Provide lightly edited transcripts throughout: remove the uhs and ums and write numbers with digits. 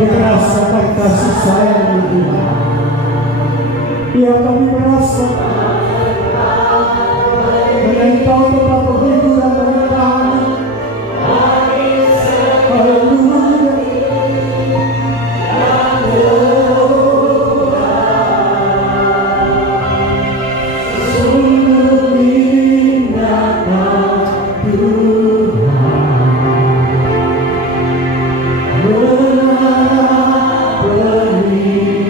kami merasakan kasih sayang Tuhan. Ya, kami merasakan karena Engkau tetap berhiburan bagi kami. Haleluya. Sungguh indahnya Tuhan, menara perlindungan,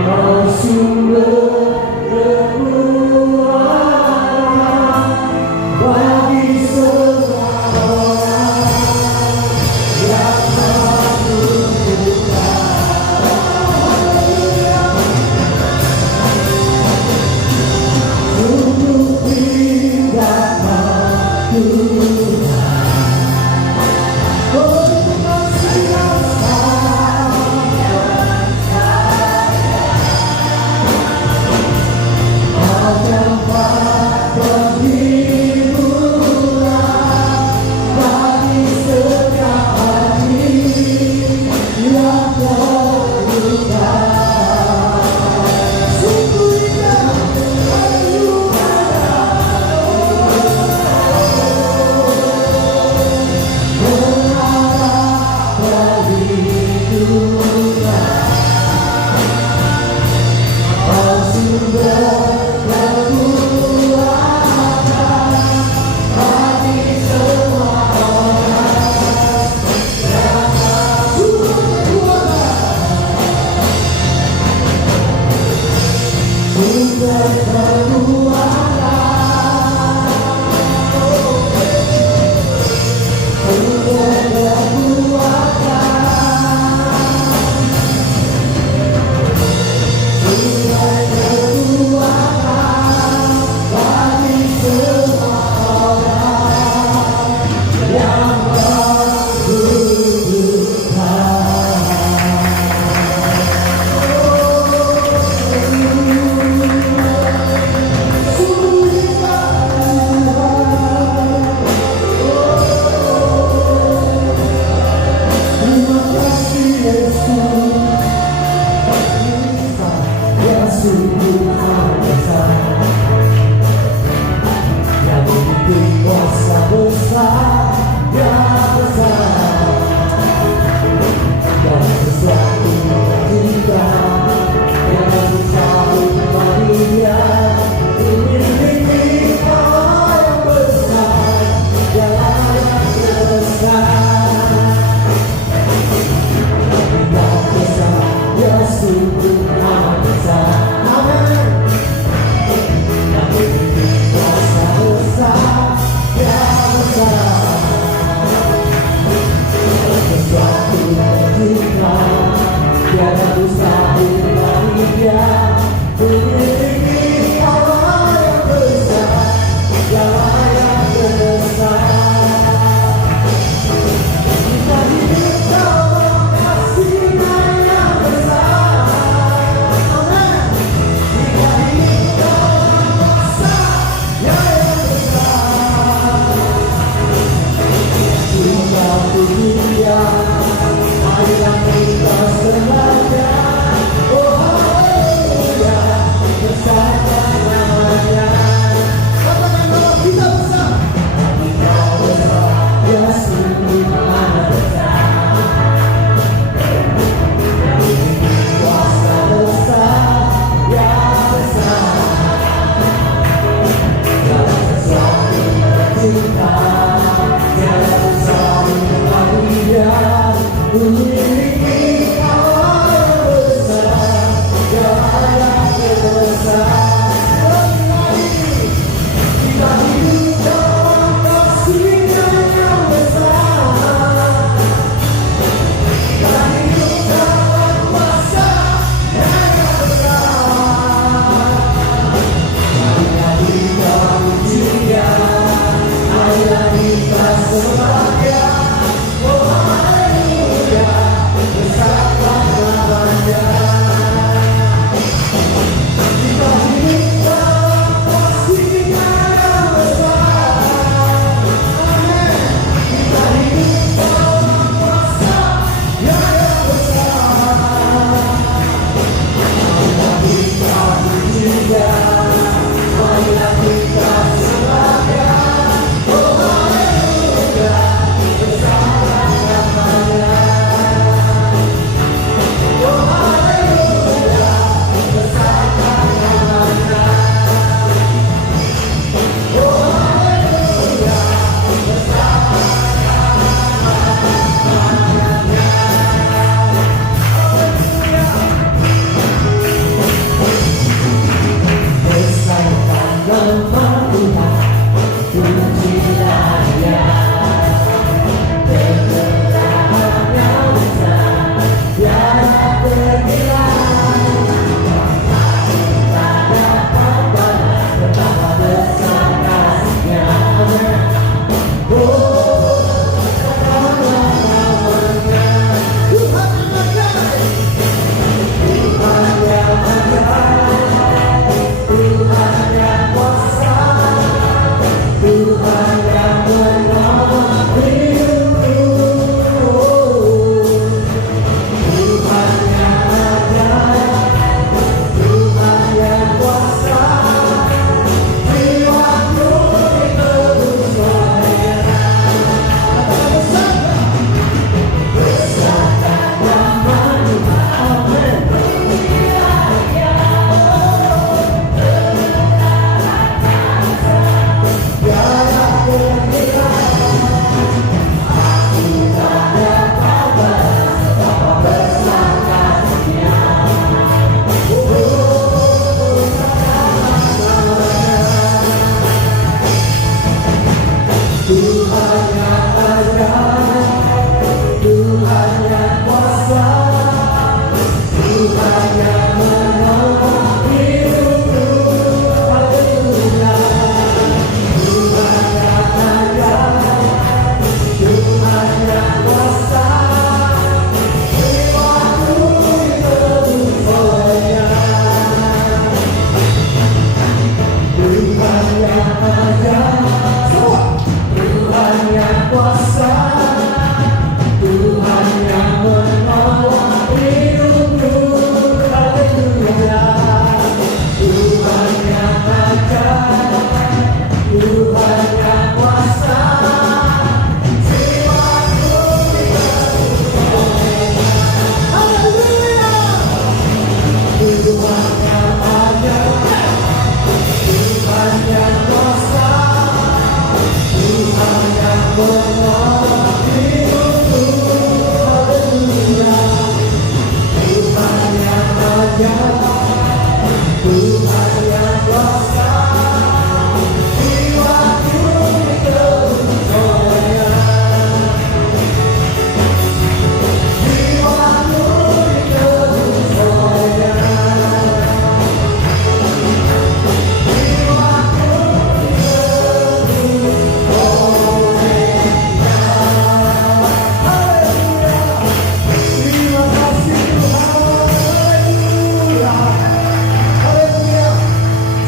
Kau sumber kekuatan bagi semua orang yang membutuhkan. Sungguh indahnya Tuhan, oh kasih yang tempat penghiburan bagi setiap hati yang terluka. Sungguh indah menara perlindungan, Kau sumber Hallelujah.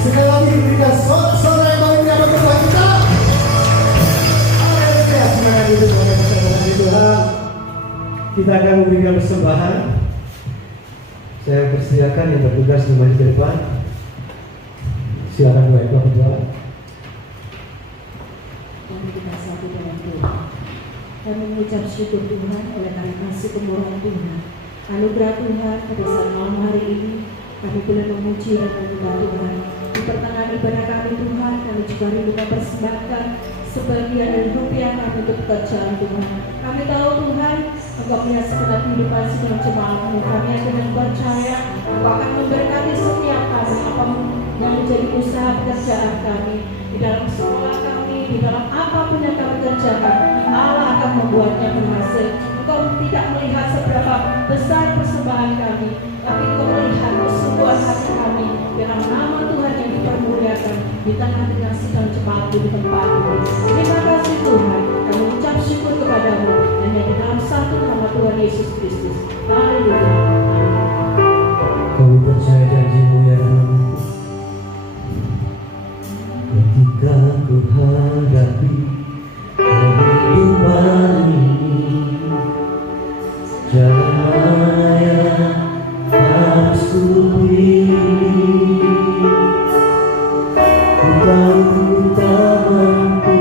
Sekali lagi berikan sorak-sorak yang paling indah bagi Tuhan kita. Haleluya. Semangat itu semangat kita Tuhan. Kita akan memberikan persembahan. Saya persilakan yang bertugas di maju ke depan. Silakan Bapak Ibu Tuhan. Kami kita satu dalam doa. Kami mengucap syukur Tuhan oleh karena kasih kemurahan Tuhan. Anugerah Tuhan pada saat malam hari ini kami boleh memuji dan menyembah Tuhan. Di pertengahan ibadah kami Tuhan, kami juga rindu mempersembahkan sebagian dari rupiah kami untuk pekerjaan Tuhan. Kami tahu Tuhan, Engkau punya segenap kehidupan sebelum jemaatmu. Kami yakin dan percaya Engkau akan memberkati setiap kami apa yang menjadi usaha pekerjaan kami, di dalam sekolah kami, di dalam apapun yang kami kerjakan. Allah akan membuatnya berhasil. Engkau tidak melihat seberapa besar persembahan kami, tapi Engkau melihat kesungguhan hati kami. Dalam nama Tuhan yang dipermuliakan di tengah-tengah sidang jemaat di tempat ini. Terima kasih Tuhan. Kami ucap syukur kepadamu hanya di dalam satu nama Tuhan Yesus Kristus. Haleluya. Kami percaya janji-Mu ya Tuhan. Ketika ku hadapi kehidupan ini, jalan mana yang harus ku pilih? Ku tahu ku tak mampu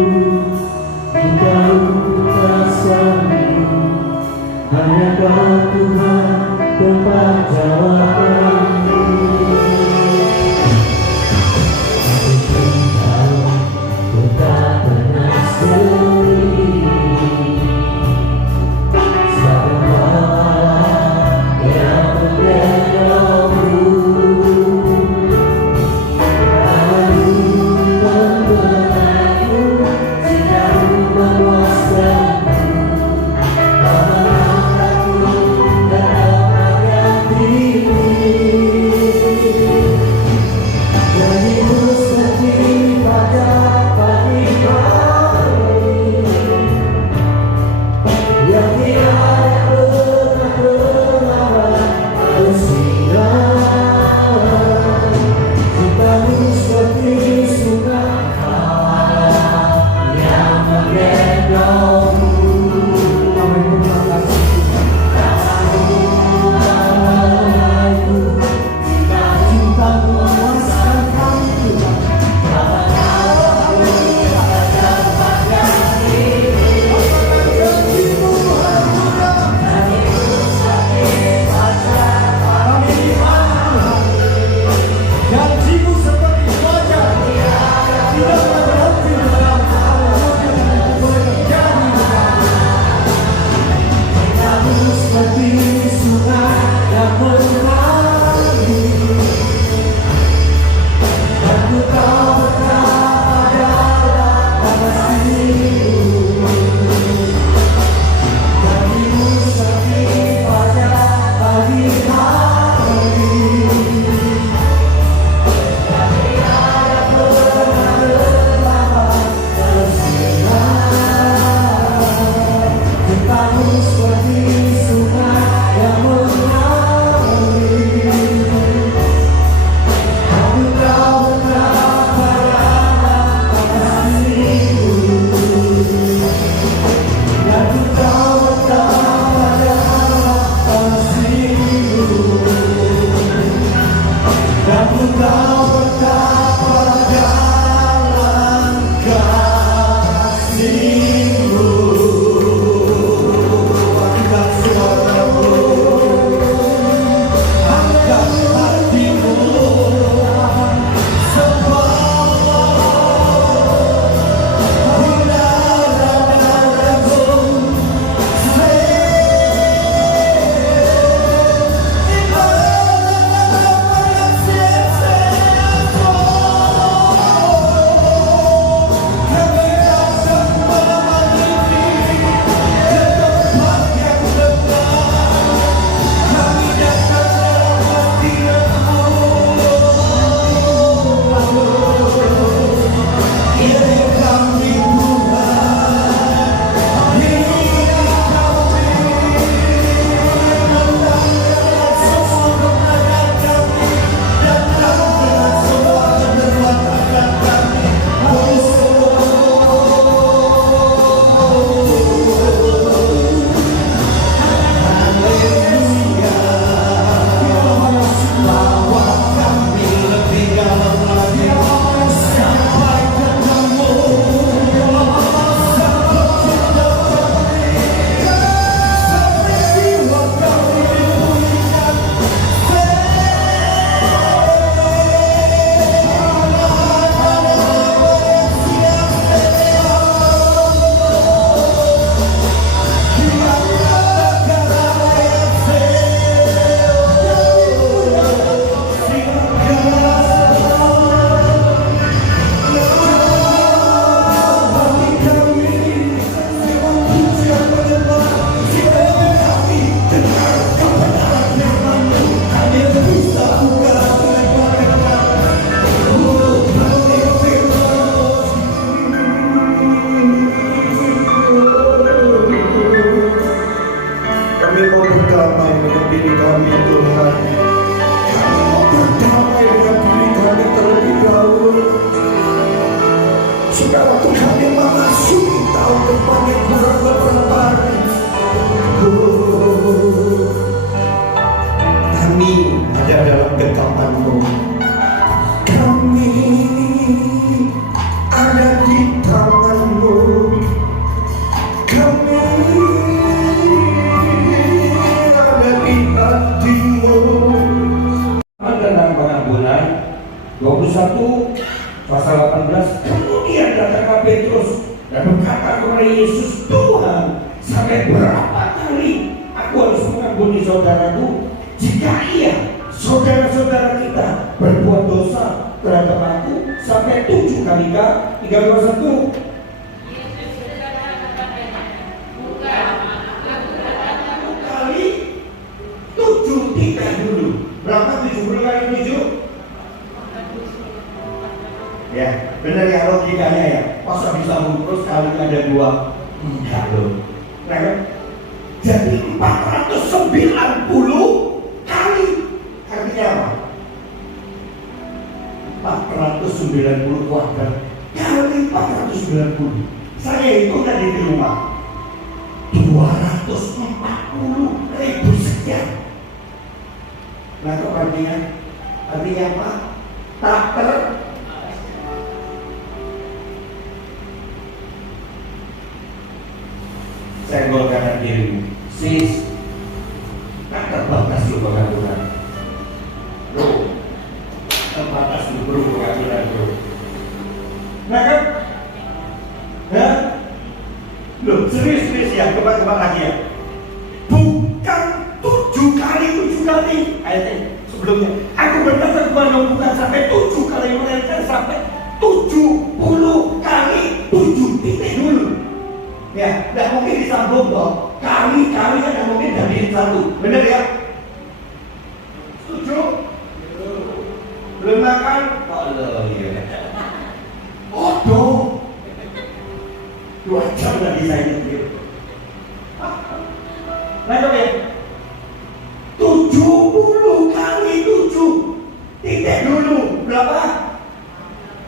nama Yesus Tuhan. Sampai berapa kali aku harus mengampuni saudaraku jika saudara-saudara kita berbuat dosa terhadap aku? Sampai 7 kali kah? 3, 2, 1. Kali 7 tidak dulu. Berapa 70 kali 7? Ya, benar ya logikanya ya. Masa bisa terus kali ada 2? Enggak loh. Nah, jadi 490 kali. Artinya apa? 490 kuadrat kali 490. Saya itu tadi di rumah 240.000 sekian. Nah, itu artinya apa? Tak senggol kanan kiri, sis, tak terbatas lu pengaturan, bro, terbatas lu bro pengaturan bro. Nah kan, loh serius ya, coba lagi ya, bukan 7 kali, ayatnya sebelumnya, aku berkata kepada bukan sampai 7 kali, melainkan sampai 70 kali 7 titik dulu. Ya, tidak mungkin disambung dong. Kali kan tidak mungkin jadi 1. Benar ya? Setuju? Belum makan? Oh iya. Odoh 2 jam lagi saya nyetir. Nah coba ya, 70 kali 7 titik dulu berapa?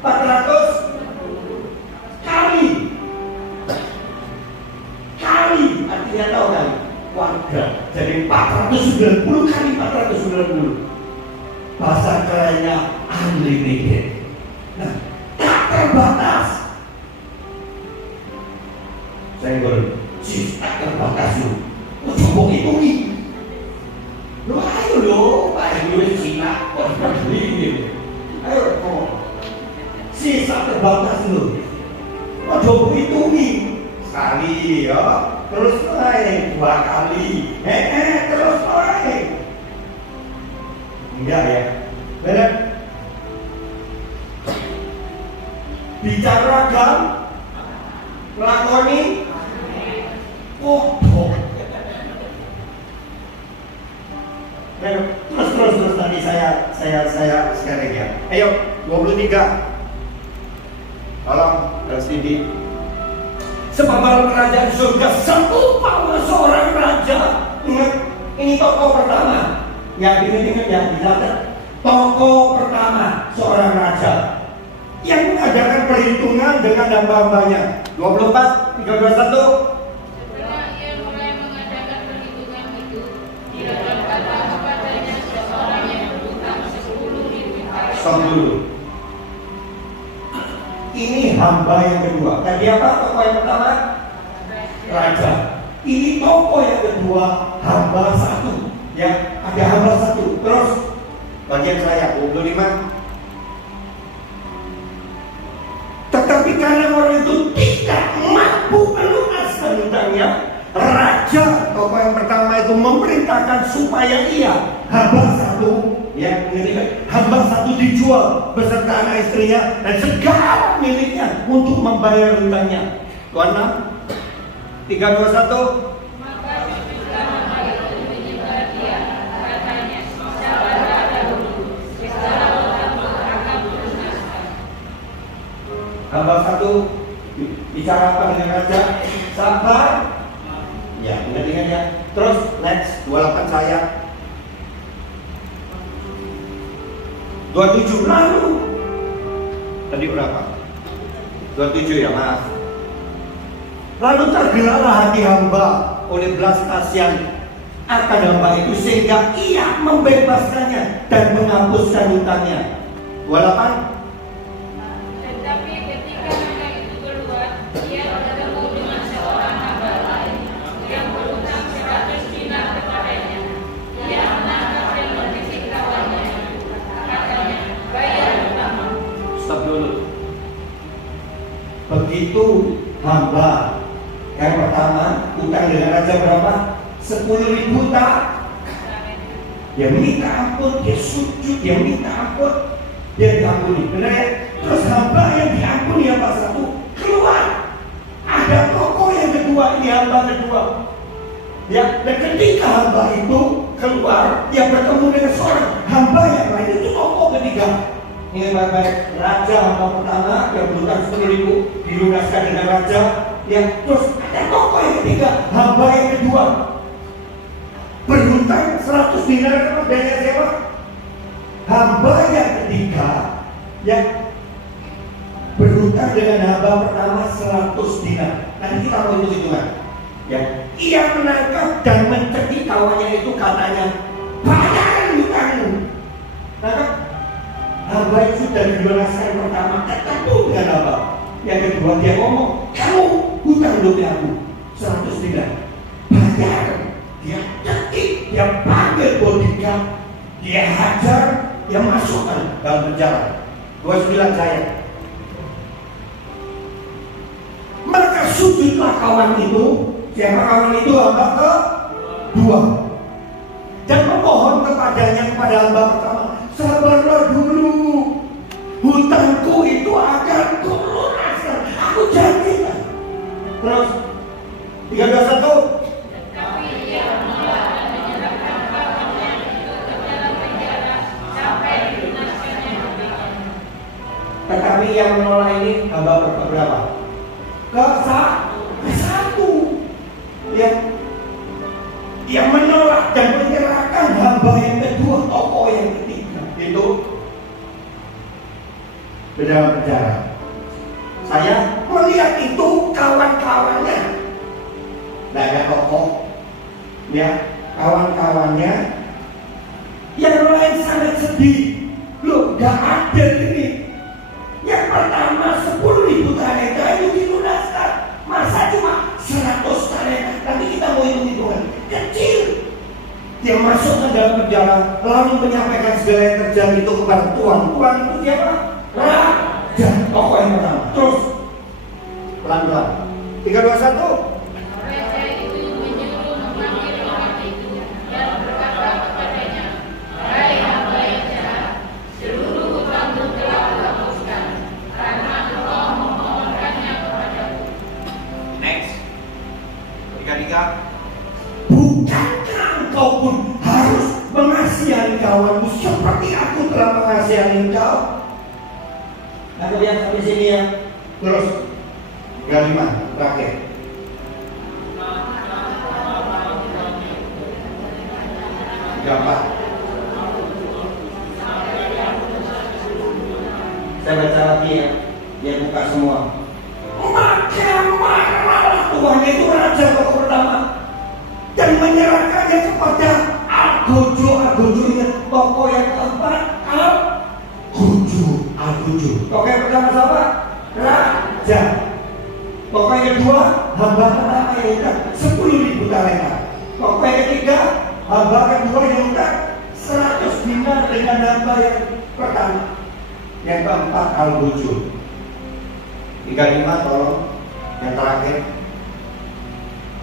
400 kali. Artinya tahu kan? Kuadrat. Jadi 490 kali 490. Bahasa kerennya unlimited. Nah, tak terbatas. Saya tak terbatas lu. Coba hitungi. Lu ayo lo, ayo Cina, kok begini? Ayo, tak terbatas lu. Coba hitungi. Sekali ya, terus naik 2 kali, terus naik. Enggak ya, benar? Bicara agam, melakoni, terus tadi saya sekarang ya. Ayo 23. Tolong LCD. Sebab kerajaan surga seumpama seorang raja. Ingat, ini tokoh pertama. Yang ingat ya, dicatat. Tokoh pertama seorang raja yang mengadakan perhitungan dengan hamba-hambanya. 24, 321. Setelah ia mulai mengadakan perhitungan itu, dihadapkanlah kepadanya seorang yang berhutang 10.000 talenta. Stop dulu. Ini hamba yang kedua. Tadi apa tokoh yang pertama? Raja. Ini tokoh yang kedua, hamba 1. Ya, ada hamba 1. Terus bagian saya 25. Tetapi karena orang itu tidak mampu melunaskan hutangnya, raja tokoh yang pertama itu memerintahkan supaya ia hamba 1, ya, hamba 1 dijual beserta anak istrinya dan segala miliknya untuk membayar hutangnya. 26, 321. Maka sesudah hamba itu menyebar dia, katanya, sabarlah dahulu, segala hutangmu akan dilunaskan. Hamba 1 bicara apa dengan raja? Sabar. Ya, ingat ya. Terus next 28 saya. 27 lalu. Tadi berapa? 27 ya, maaf. Lalu tergeraklah hati hamba oleh belas kasihan akan hamba itu sehingga ia membebaskannya dan menghapuskan hutangnya. 28. Tetapi ketika hamba itu keluar, ia bertemu dengan seorang hamba lain yang berhutang 100 dinar kepadanya. Ia menangkap dan mengkritik kawannya. Katanya, bayar hutangmu. Stop dulu. Begitu hamba utang dengan raja berapa? 10.000 tak. Dia minta ampun, dia sujud, dia minta ampun, dia diampuni. Benar ya? Terus hamba yang diampuni apa satu? Keluar. Ada tokoh yang kedua, ini hamba kedua. Ya, dan ketika hamba itu keluar, dia bertemu dengan seorang hamba yang lain, itu tokoh ketiga. Ini baik-baik, raja hamba pertama yang berutang 10.000 dilunaskan dengan raja. Ya, terus ada tokoh yang ketiga, hamba yang kedua berhutang 100 dinar kepadanya siapa? Hamba yang ketiga yang berhutang dengan hamba pertama 100 dinar. Nanti kita mau hitung-hitungan. Ya, ia menangkap dan mencekik kawannya itu, katanya, bayaran hutangmu. Nah, hamba yang sudah dilunaskan pertama ketemu dengan hamba yang kedua, dia ngomong, kamu hutang lebih aku 100 dinar, bayar. Dia cekik, dia panggil bodyguard, dia hajar, dia masukkan dalam penjara. 29 saya. Maka sujudlah kawan itu. Siapa kawan itu? Hamba kedua. Dan memohon kepadanya, kepada hamba pertama, sabarlah dulu, hutangku itu akan kulunaskan. Aku janji. Terus 321. Tetapi yang menolak ini hamba berapa? Ke satu. Yang menolak dan menyerahkan hamba yang kedua, tokoh yang ketiga itu di dalam penjara. Saya melihat itu kawan-kawannya, tidak ada tokoh, ya, kawan-kawannya yang lain sangat sedih. Loh, gak ada ini. Yang pertama 10.000 talenta itu dilunaskan. Masa cuma 100 talenta? Nanti kita mau hitung-hitungan. Kecil. Dia masuk ke dalam penjara, lalu menyampaikan segala yang terjadi itu kepada Tuhan. Tuhan itu siapa? Raja. Tokoh yang pertama. Terus pelan-pelan. 321. Bukankah engkau pun harus mengasihani kawanmu seperti aku telah mengasihani engkau? Aku lihat sampai sini ya. Terus 35 terakhir. Gambar. Saya baca lagi ya. Dia buka semua. Maka marahlah tuannya itu raja tokoh pertama dan menyerahkannya kepada Al-Gojo. Al-Gojo ini tokoh yang keempat, Al-Gojo. Tokoh yang pertama siapa? Raja. Tokoh yang kedua, hamba pertama yang utang 10.000 talenta. Tokoh yang ketiga, hamba kedua yang utang 100 dinar dengan hamba yang pertama. Yang keempat, Al-Gojo. 35 tolong. Yang terakhir,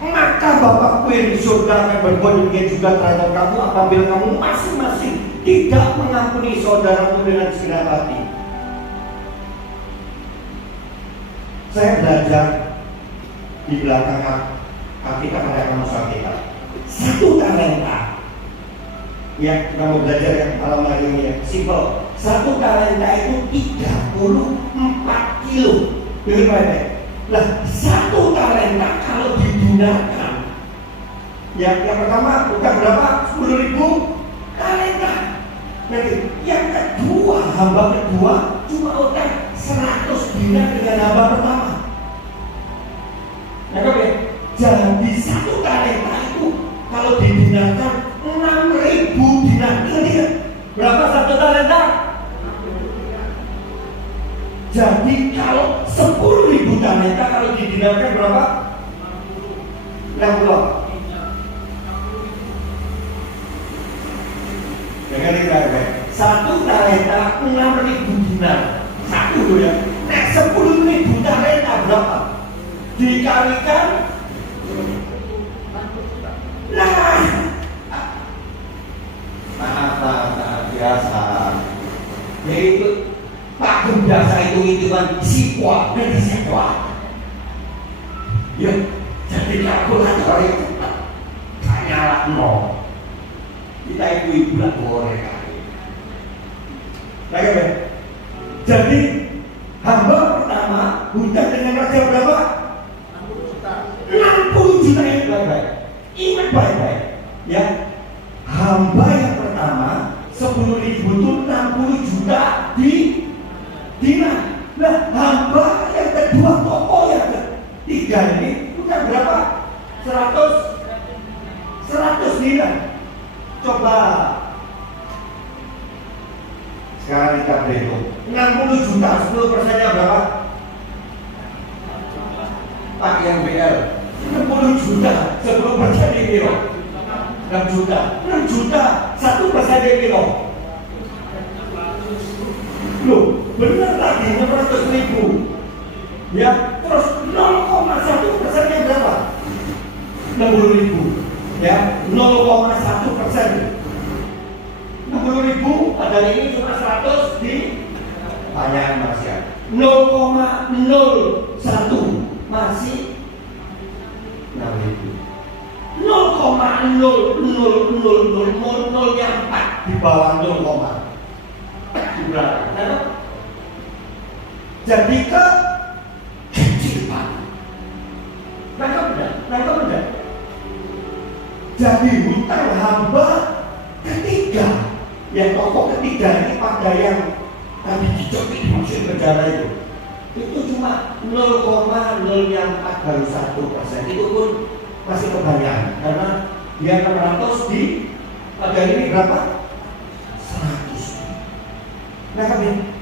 maka Bapakku yang di surga akan berbuat demikian juga terhadap kamu apabila kamu masing-masing tidak mengampuni saudaramu dengan segenap hati. Saya belajar di belakang Alkitab ada kamus Alkitab. 1 talenta. Ya, kita mau belajar yang malam hari ini ya. Simple. 1 talenta itu 34 kilo. Dengar baik-baik. Nah, 1 talenta kalau digunakan, yang pertama bukan berapa? 10.000 talenta. Nanti yang kedua, hamba kedua cuma utang 100 dinar dengan hamba pertama. Nah, ya? Jadi 1 talenta itu kalau digunakan 6.000 dinar. Ingat, berapa 1 talenta? Jadi kalau 10.000 talenta kalau didinarkan berapa? 60. Dengar ini baik-baik. 1 talenta 6.000 dinar. 1 loh ya. Nah 10.000 talenta berapa? Dikalikan biasa hitung-hitungan sikuat dan sikuat. Ya, jadi kalkulator itu hanyalah nol. Kita itu bulan goreng. Lagi ya. Jadi hamba pertama hutang dengan raja berapa? 60 juta yang baik-baik. Ingat baik-baik. Ya, hamba yang pertama 10.000 itu 60 juta di dinar. Nah, hamba yang kedua, toko yang ketiga ini bukan berapa? 100 dinar. Coba sekarang kita berhitung 60 juta, 10%-nya berapa? Pakai yang BL 60 juta, 10% di kilo 6 juta, 1% di kilo. Loh, benar lagi 600.000. Ya, terus 0,1%-nya berapa? 60.000. Ya, 0,1%. 60.000 ada ini cuma 100 di banyak masih 0,01 masih 6.000. 0,0000004 di bawah 0, jadi ke kecil Pak. Nangkep benar. Jadi hutang hamba ketiga, yang pokok ketiga ini pada yang tadi dicoba dimaksud negara itu cuma 0,004 baru 1%. Itu pun masih kebanyakan karena dia 600 di pada ini berapa? 100. Nah kami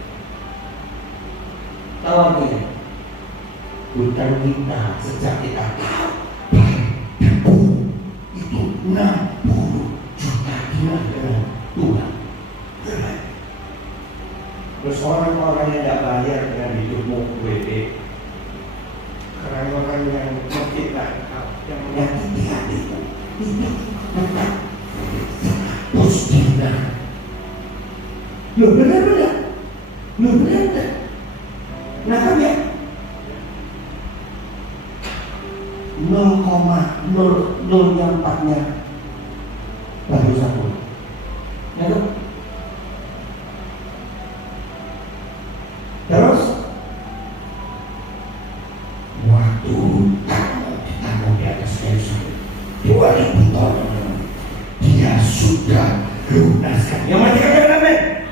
tahu artinya hutang kita sejak kita tahu itu 60 juta dinar dengan Tuhan. Terus orang-orang yang tidak bayar dengan hidupmu WD, orang-orang yang menciptakan yang menyakiti hatimu itu tetap 100 dinar. Loh benar. Nah kan ya 0,004-nya baru 1. Ya kan? Terus waktu ditanggung di atas kayu 2.000 ton dia sudah lunaskan. Yang mati katakan amin.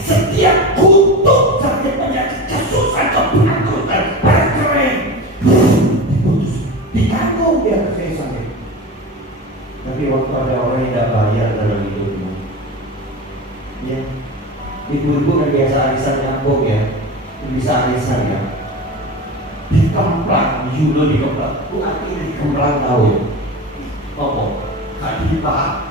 Setiap kutuk sakit penyakit kesusahan kebangkrutan bercerai diputus ditanggung di atas kayu sampai. Tapi waktu ada orang yang tidak bayar dalam hidupmu, ya ibu-ibu kan biasa arisan nyambung ya, bisa arisan ya, dikemplang, yulo dikemplang, bukan ini dikemplang tahu ya, apa? Kadipa,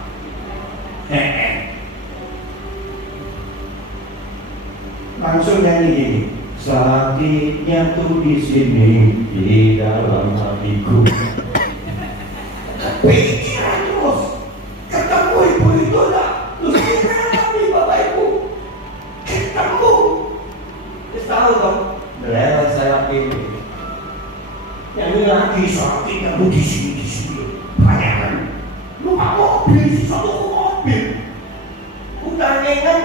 langsung nyanyi gini, sakitnya tuh di sini di dalam hatiku. Pikiran terus, ketemu ibu itu dah, terus kami bapak ibu. Ketemu, tahu dong, lewat saya pilih. Yang ini lagi sakit kamu di sini, banyak kan? Lupa mobil, satu mobil, utangnya kan,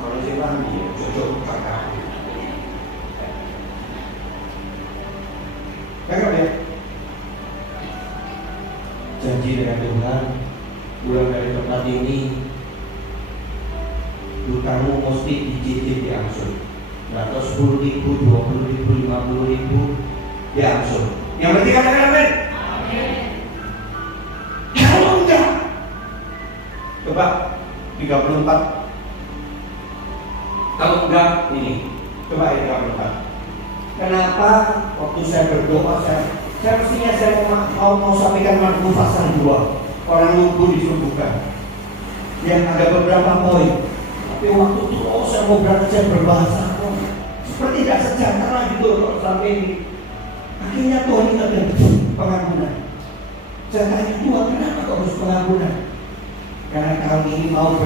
kalau saya lagi ya, cocok kakak. Kakak ya, janji dengan Tuhan. Pulang dari tempat ini, hutangmu mesti dicicil diangsur. Atau 10.000, 20.000, 50.000 diangsur. Yang penting katakan amin. Kalau enggak, coba 34. Kalau enggak ini, coba 34. Kenapa waktu saya berdoa saya mestinya saya mau sampaikan Markus pasal 2. Orang lumpuh disembuhkan. Yang ada beberapa poin. Tapi waktu itu saya mau belajar berbahasa seperti tidak sejahtera gitu loh sampai ini. Akhirnya Tuhan ingatkan pengampunan. Saya tanya Tuhan, kenapa kau harus pengampunan? Karena kami ini mau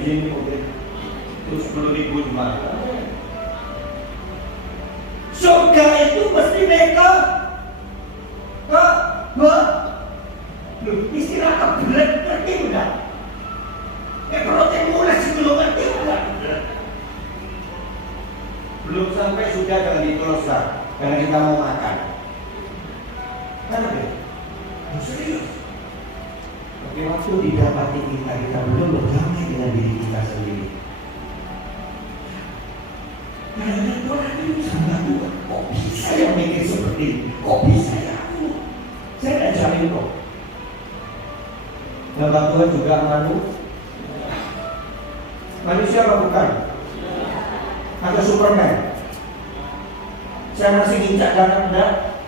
di sini mungkin terus 10.000 jemaat. Surga itu mesti mereka istilah kebelet ngerti enggak? Protein mulai sebelum ngerti enggak? Belum sampai sudah kalau diteruskan karena kita mau makan. Kan ada? Serius. Oke, waktu didapati kita belum berdamai dengan diri kita sendiri. Karena orang itu sama Tuhan. Kok bisa yang mikir seperti ini? Kok bisa ya aku? Saya tidak jamin kok. Nama Tuhan juga manusia apa bukan? Atau Superman? Saya masih nginjak darah enggak?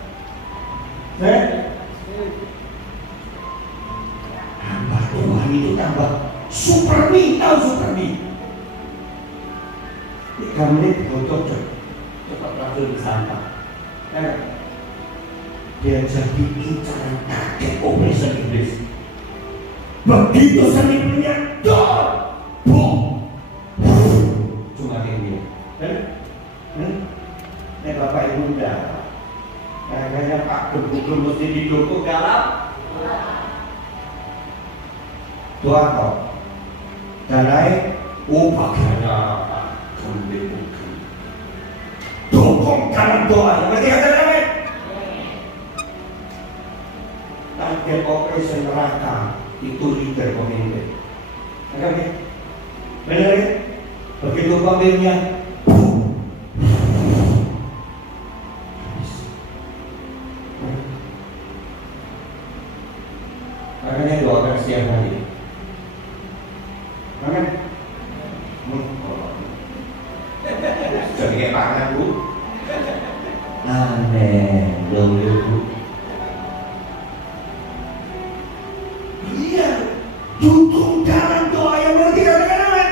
Tambah Tuhan itu tambah Superman, tahu Superman? 3 menit untuk cepat langsung disampah. Dia jadi incaran kakek operasi iblis. Begitu seninya, cuma ini. Bapak Ibu udah, kayaknya Pak Gubernur mesti didukung dalam Tuhan kok. Dan naik, bagiannya Pak Gubernur. Dukung dalam doa, yang penting kata lain. Target operasi neraka itu leader pemimpin. Benar ya? Begitu pemimpinnya, makanya doakan setiap hari. Amin. Jadi kayak pangan bu. Amin. Belum bu. Iya. Dukung dalam doa yang berarti katakan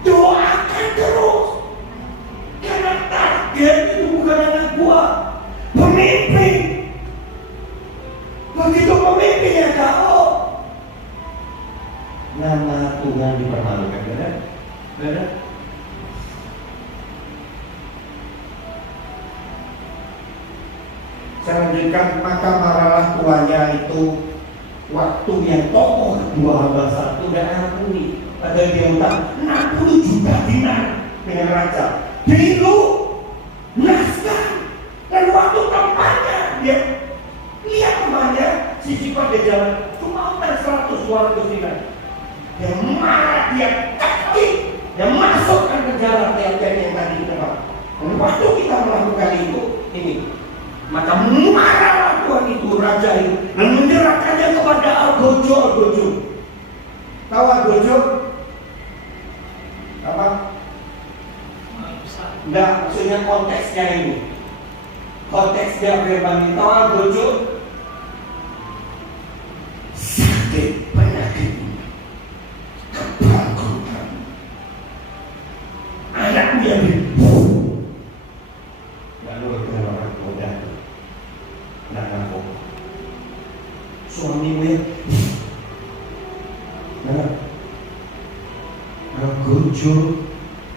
doakan terus. Karena target itu bukan anak buah, pemimpin. Begitu pemimpinnya tahu, nama Tuhan dipermalukan, benar? Benar? Saya lanjutkan, maka marahlah tuannya itu waktu yang tokoh kedua hamba satu dan ampuni. Padahal dia utang 60 juta dinar dengan raja. Dulu naskah dan waktu tempatnya dia lihat temannya sisi pada jalan cuma utang 100-200 dinar. Yang marah dia kaki, yang masukkan ke jalan tiap-tiap yang tadi tempat. Dan waktu kita melakukan itu, ini maka marahlah Tuhan itu, raja itu, dan menyerahkannya kepada Algojo. Tahu Algojo? Apa? Enggak, maksudnya konteksnya ini. Konteksnya firman ini. Tahu Algojo? Sakit penyakit, kebangkrutan, anaknya suamimu ya,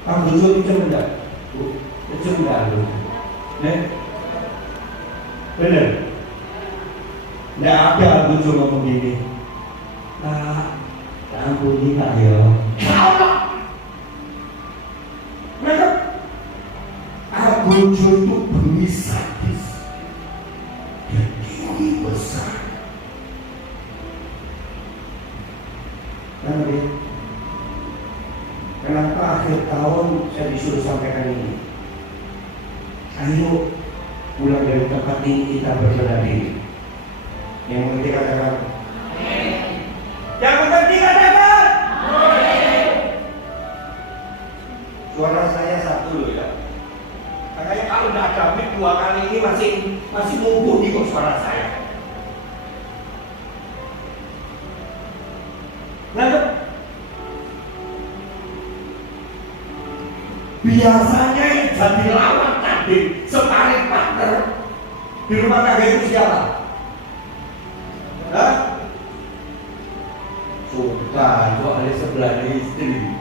Algojo itu enggak, benar? Enggak ada Algojo ngomong gini, ampuni Pak ya. Algojo itu bumi sadis, dia tinggi besar. Kenapa akhir tahun saya disuruh sampaikan ini? Ayo pulang dari tempat ini kita berserah diri. Yang mengerti katakan yang mengerti katakan suara saya satu loh ya. Makanya kalau tidak ada mic 2 kali ini masih mumpuni kok suara saya. Lalu biasanya yang jadi lawan tanding sparring partner di rumah tangga itu siapa? Hah? Bukan, kok ada sebelah istri.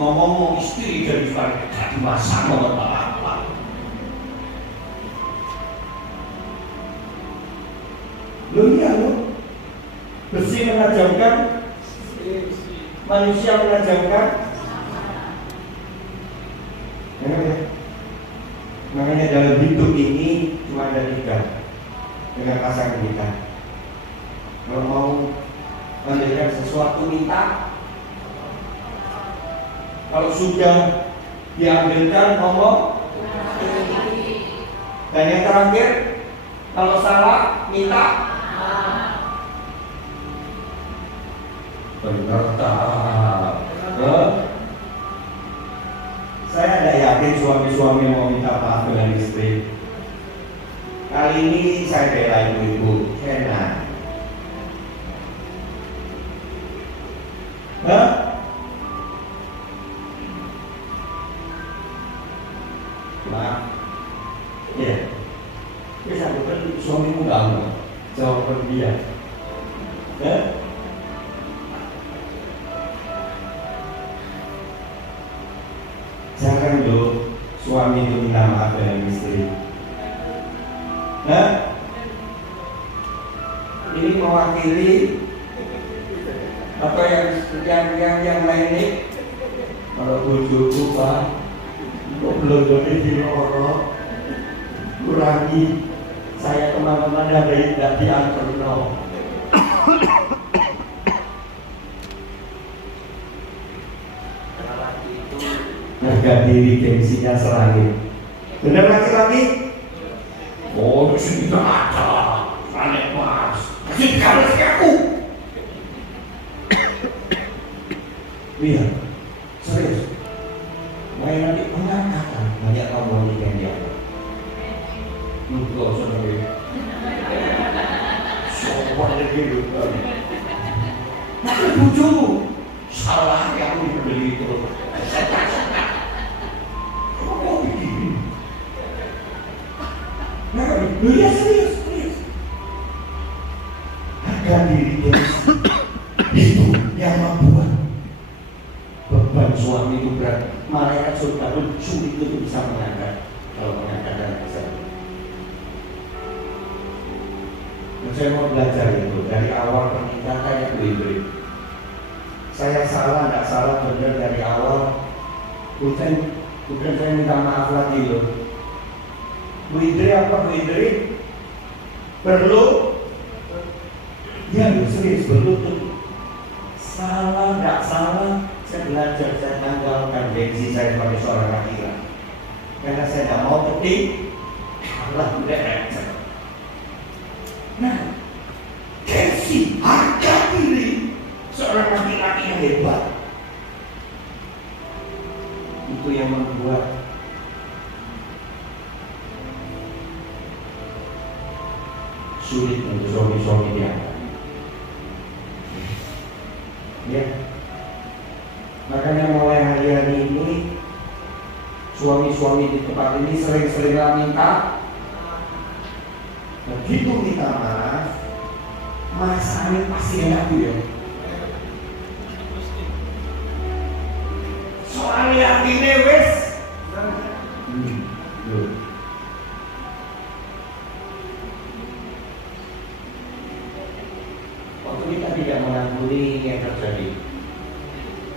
Ngomong istri dari tadi masa ngomong apa? Lo iya lo, besi menajamkan, manusia menajamkan. Makanya dalam hidup ini cuma ada 3 dengan pasangan kita. Kalau mau mendengar sesuatu minta, kalau sudah diambilkan ngomong, dan yang terakhir kalau salah minta. Benar tak? Saya tidak yakin suami-suami mau minta maaf dengan istri. Kali ini saya bela ibu-ibu, enak. Maaf. Ya. Bisa bukan suamimu nggak mau jawab dia. Jangan dong suami itu minta maaf dengan istri. Ini mewakili apa yang lain ini? Kalau bujuku Pak, kok belum jadi orang kurangi saya kemana-mana dari diantar no. Harga diri gengsinya selangit. Benar laki-laki? Oh, di sini tidak ada. Aneh mas. Kasih kamu aku. Iya, serius. Main nanti pengangkatan banyak kamu yang dia. Enggak usah sopan lagi lu. Tapi bujumu salah yang dibeli itu. Iya serius. Harga diri itu yang membuat beban suami itu berat. Malaikat surga pun sulit itu bisa mengangkat. Kalau mengangkat dan bisa. Dan saya mau belajar itu dari awal pernikahan kayak Bu. Saya salah, tidak salah, benar dari awal. Bukan saya minta maaf lagi loh. Bu Idri apa Bu Idri? Perlu? Ya serius perlu tuh. Salah, tidak salah. Saya belajar, saya tanggalkan gengsi saya sebagai seorang laki-laki. Karena saya tidak mau ketik. Allah udah receh. Nah, gengsi, harga diri seorang laki-laki yang hebat. Itu yang membuat sulit untuk suami-suami dia. Ya. Makanya mulai hari ini suami-suami di tempat ini sering-seringlah minta. Begitu minta maaf, masalahnya pasti enak ya. Soalnya ini wes. Kita tidak mengampuni yang terjadi.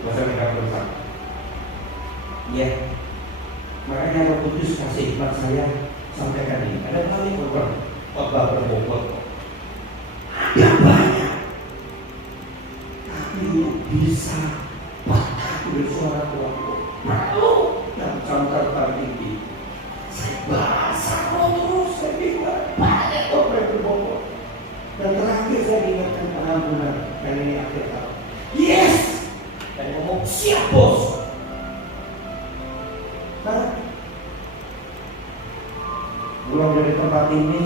Masa kita berusaha. Ya. Makanya Roh Kudus kasih hikmat saya sampaikan ini. Ada kali program khotbah berbobot. Ada banyak. Tapi bisa bahkan bersuara kuat. Perlu dan camkan tinggi. Saya bahasa terus saya bingung. Banyak khotbah berbobot. Dan terakhir saya ingatkan pengampunan. Dan ini akhir tahun. Yes! Dan ngomong siap bos. Nah, pulang dari tempat ini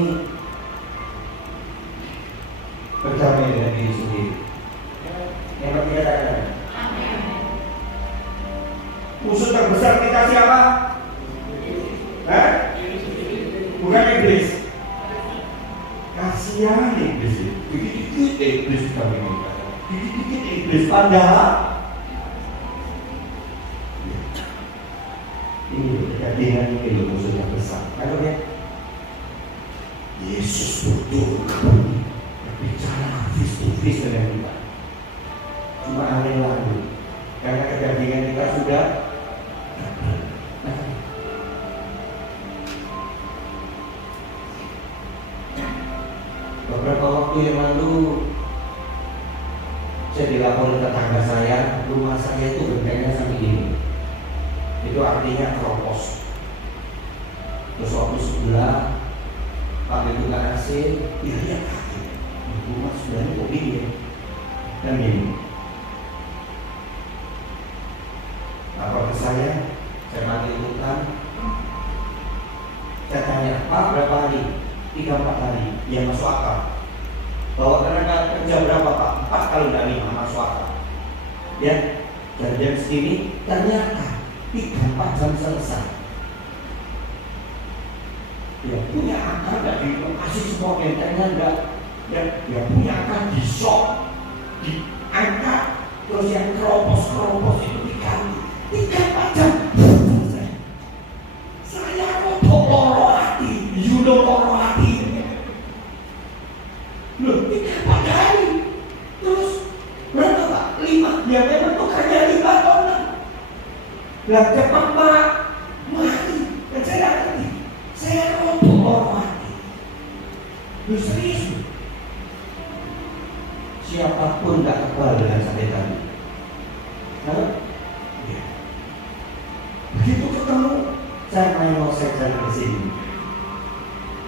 berdamai dengan diri sendiri. Yang ketiga adalah musuh terbesar kita siapa? Bukan iblis. Kasihan iblis itu. Begitu iblis kami minta. Dikit-dikit iblis padahal ini kedagingan ini loh musuhnya besar. Kalau ya Yesus betul berbicara face to face dengan kita. Cuma aneh lalu karena kedagingan kita sudah beberapa waktu yang lalu saya dilaporin tetangga saya, rumah saya itu bentengnya sampai ini. Itu artinya keropos. Terus waktu sebelah pakai tukang AC, dia lihat kaki. Rumah sebelahnya kok gini ya? Dan gini. Lapor ke saya mati hutan. Saya tanya, Pak berapa hari? 3-4 hari. Dia masuk akal. Bawa tenaga kerja berapa Pak? 4 kalau tidak 5 masuk akal. Ya, jam segini ternyata 3-4 jam selesai. Dia punya akal nggak dikasih semua bentengnya enggak? Dia punya akal di shock, diangkat, terus yang keropos itu diganti 3-4 jam. Saya rotok loro hati, yudo loro hati. Loh, 3-4 hari. Terus berapa Pak? 5. Ya memang tukarnya 5 ton. Lah cepat Pak, mati. Dan saya ngerti, saya rotok loro hati. Loh serius. Siapapun gak kebal dengan sakit tadi. Nah, ya. Begitu ketemu, saya main saya cari ke sini.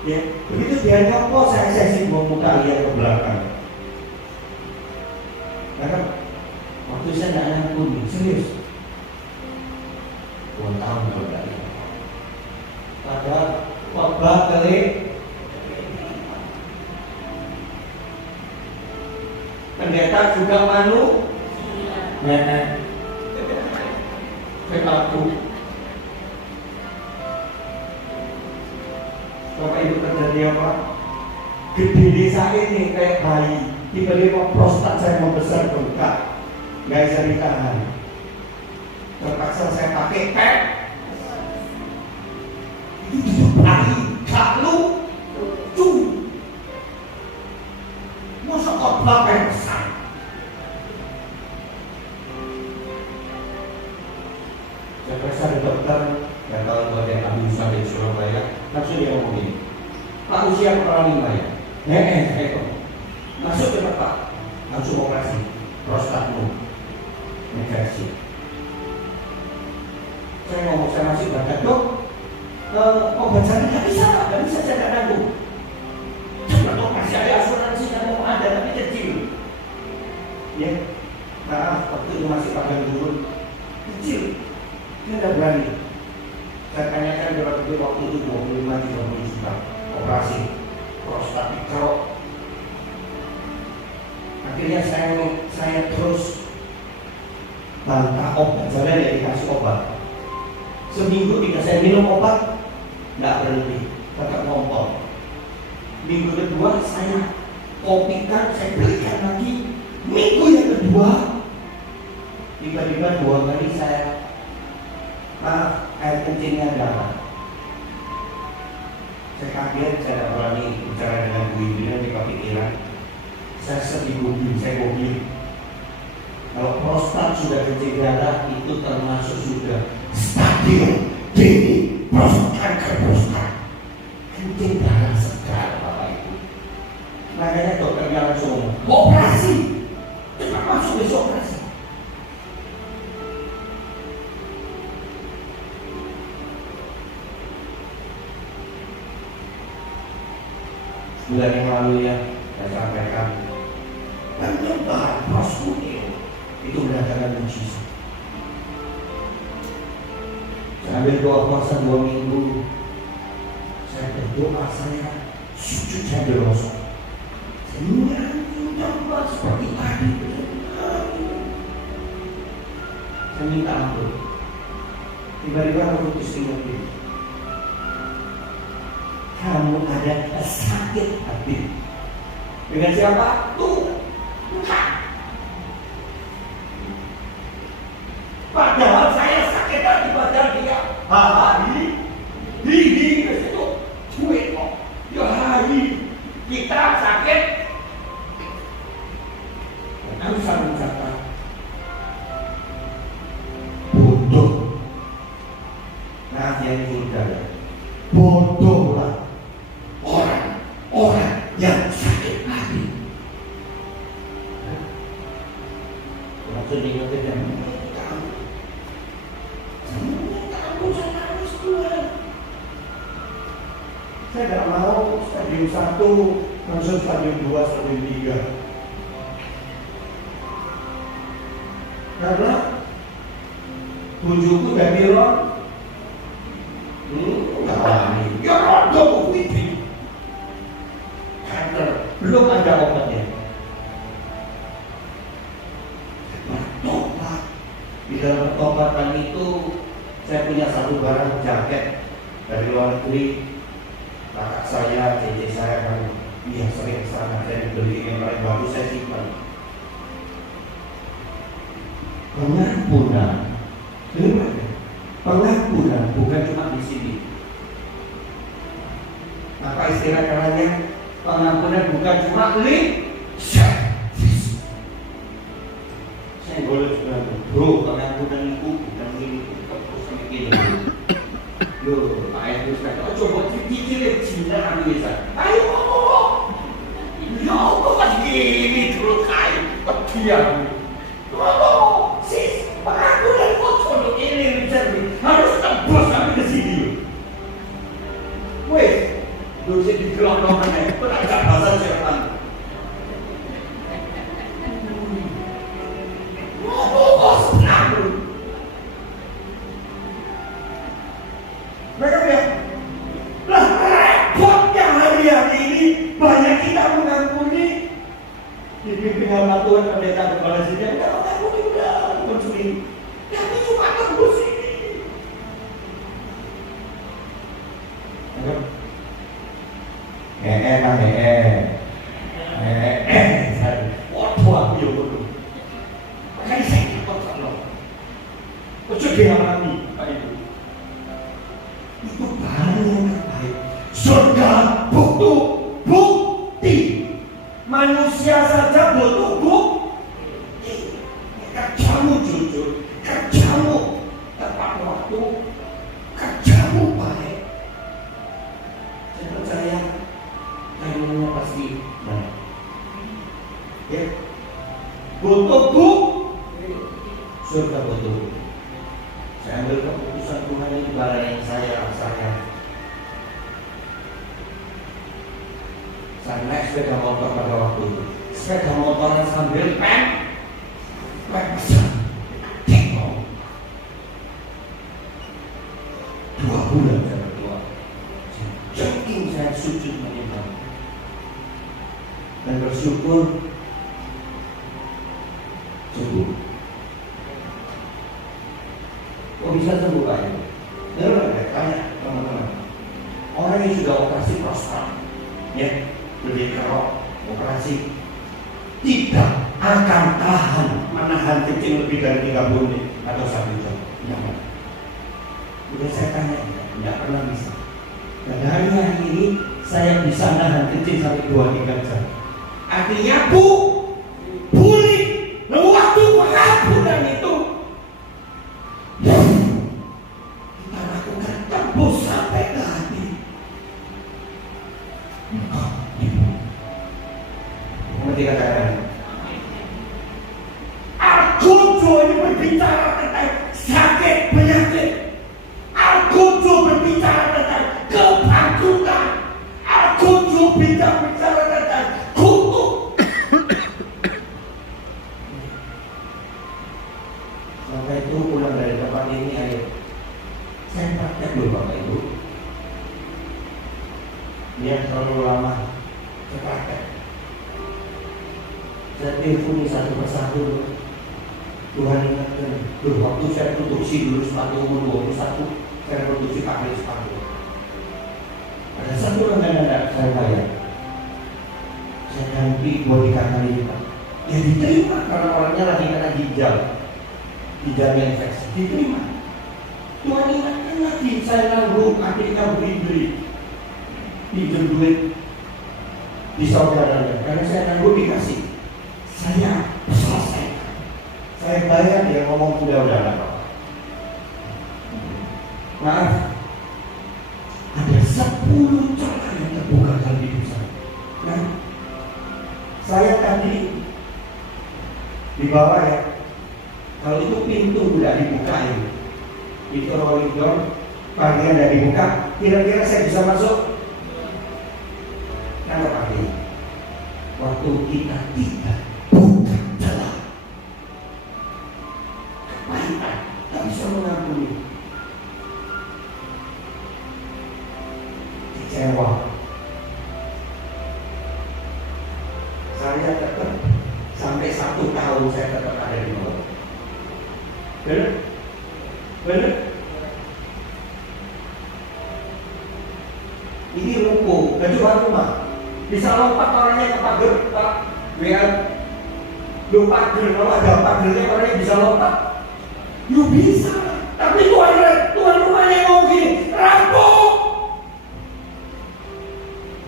Ya, begitu dia nyopot saya singgung muka dia ke belakang. Karena waktu saya nggak nyambung, serius. 2 tahun kalau tidak ini. Pada khotbah kali pendeta juga malu. Nenek, aku. Bapak Ibu terjadi apa? Gede desa ini kayak bayi. Tiba-tiba prostat saya membesar bengkak, nggak bisa ditahan. Terpaksa saya pakai pep. Itu bayi, gak lucu. Masa khotbah yang besar? Saya periksa di dokter, nggak tahu kalau ada Abu Yusuf di Surabaya. Langsung dia ngomong gini, Pak usia kepala 5 ya? Masuk ke Pak, langsung operasi prostatmu, infeksi. Saya ngomong, saya masih bakat dok, obat saya nggak bisa Pak, nggak bisa saya nanggung. Cuma dok masih ada asuransi yang mau ada tapi kecil. Ya, maaf waktu itu masih pakai turun kecil, ini nggak berani. Saya tanyakan berapa gede waktu itu 25-30 juta operasi prostat dikerok. Akhirnya saya terus bantah obat, saya tidak dikasih obat. Seminggu tidak saya minum obat, tidak berhenti, tetap ngompol. Minggu kedua saya kopikan, saya belikan lagi. Minggu yang kedua, tiba-tiba 2 kali saya air kencingnya dapat. Saya kaget, saya tidak berani bicara dengan Bu Ibu di kepikiran. Saya sedih mobil, saya mobil. Kalau prostat sudah kencing darah itu termasuk sudah stadium dini kanker prostat. Kencing darah segala Bapak Ibu. Makanya dokternya langsung operasi. Cepat masuk besok operasi. Bulan yang lalu ya, saya sampaikan penyembahan proskutil itu mendatangkan mujizat. Saya ambil doa puasa 2 minggu, saya berdoa, saya sujud, saya berdosa. Saya menyembah seperti tadi. Saya minta ampun. Tiba-tiba aku putus ingat ini. Kamu ada sakit hati dengan siapa? Tuh, enggak. Padahal saya sakit hati, padahal dia hari di situ cuek kok. Ya hari kita sakit. Harus saya mencatat bodoh. Nah, yang saudara, bodohlah orang yang sakit hati. Maksudnya tidak saya tidak mau stadium 1 langsung stadium 2, stadium 3. Karena tujuhku dari Ron ya rodo ini kanker, belum ada obatnya. Bertobat. Di dalam pertobatan itu saya punya satu barang jaket dari luar negeri. Kakak saya, JJ saya kan dia sering kesana, saya beli yang paling bagus, saya simpan. Pengampunan, pengampunan bukan cuma di sini. Apa istilah caranya? Pengampunan bukan cuma saya boleh bilang, bro, pengampunan itu bukan ini, terus sampai gini. Yo, Pak Edus kata, coba cicil Cina Indonesia. Ayo, ya kok masih gini terus kayu, ketiak. Oh, sis, pengampunan kok coba ini harus tembus sampai ke sini. Weh, dosen di gelondongannya, penagak bahasa Jerman. Mereka bilang, lah repotnya hari-hari ini banyak kita mengampuni. Dipimpin Tuhan pendeta kepala sidang, kita mengampuni udah konsumsi. Tapi cuma tembus ini. Waduh aku ya bodoh. Makanya saya takut sama. Ojo dialami Pak Ibu. Itu barang yang terbaik. Surga butuh bukti. Manusia saja butuh bukti. Kerjamu jujur, kerjamu tepat waktu, kerjamu baik. Saya percaya kayaknya pasti baik. Ya, butuh bukti. Surga butuh bukti. Saya ambil keputusan Tuhan ini barang yang saya naik sepeda motor pada waktu itu. Sepeda motornya sambil pen besar. Tengok. 2 bulan saya berdoa. Jogging saya sujud menyembah dan bersyukur sembuh. Kok bisa sembuh Pak Ibu? Tanya teman-teman. Orang yang sudah operasi prostat, ya, lebih kerok, operasi, tidak akan tahan menahan kencing lebih dari 30 menit atau 1 jam. Tidak. Udah saya tanya, tidak pernah bisa. Dan hari ini saya bisa nahan kencing sampai 2-3 jam. Artinya pulih. Nah, waktu pengampunan itu kita lakukan tembus sampai ke hati. Ketika katakan Al-Qudu ini berbicara tentang sakit penyakit. Al-Qudu berbicara tentang kebangkrutan. Al-Qudu bicara tentang kutuk. Sampai itu pulang dari tempat ini, ayo saya praktek dulu Bapak Ibu. Dia terlalu lama saya praktek. Saya telefoni satu persatu. Tuhan ingatkan, waktu saya produksi dulu sepatu umur 21, saya produksi pakai sepatu. Ada satu langganan saya bayar, saya ganti 2-3 kali lipat. Ya diterima karena orangnya lagi kena ginjal. dijamin infeksi, diterima. Tuhan ingatkan lagi, saya nanggung adiknya beri-beri, pinjam duit di saudaranya, karena saya nanggung dikasih, saya selesaikan, saya bayar. Dia ngomong udah apa. Maaf, ada 10 cara yang terbuka dalam hidup saya. Nah, saya tadi di bawah ya, kalau itu pintu udah dibukain, itu rolling door, bagian udah dibuka, kira-kira saya bisa masuk? Kenapa pagi? Waktu kita tidak buka celah, kepahitan, tak bisa mengampuni, kecewa. Saya tetap sampai 1 tahun saya tetap ada di bawah. Benar? Benar? Ini ruko, kecuali rumah. Bisa lompat orangnya ke pagar, Pak. Lihat, lu pagar, kalau ada pagarnya orangnya bisa lompat. Lu bisa, tapi tuan rumahnya mau gini, rampok.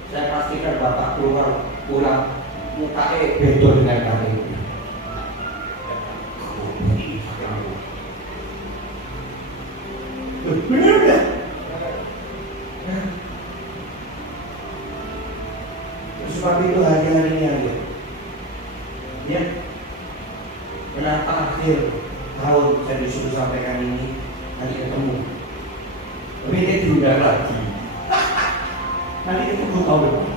Saya pastikan bapak keluar pulang mukanya beda dengan kami. Benar nggak? Sebab itu hari-hari ini aja, ya. Kenapa akhir tahun saya disuruh sampaikan ini nanti ketemu? Tapi dia diundang lagi. Nanti ketemu tahun depan.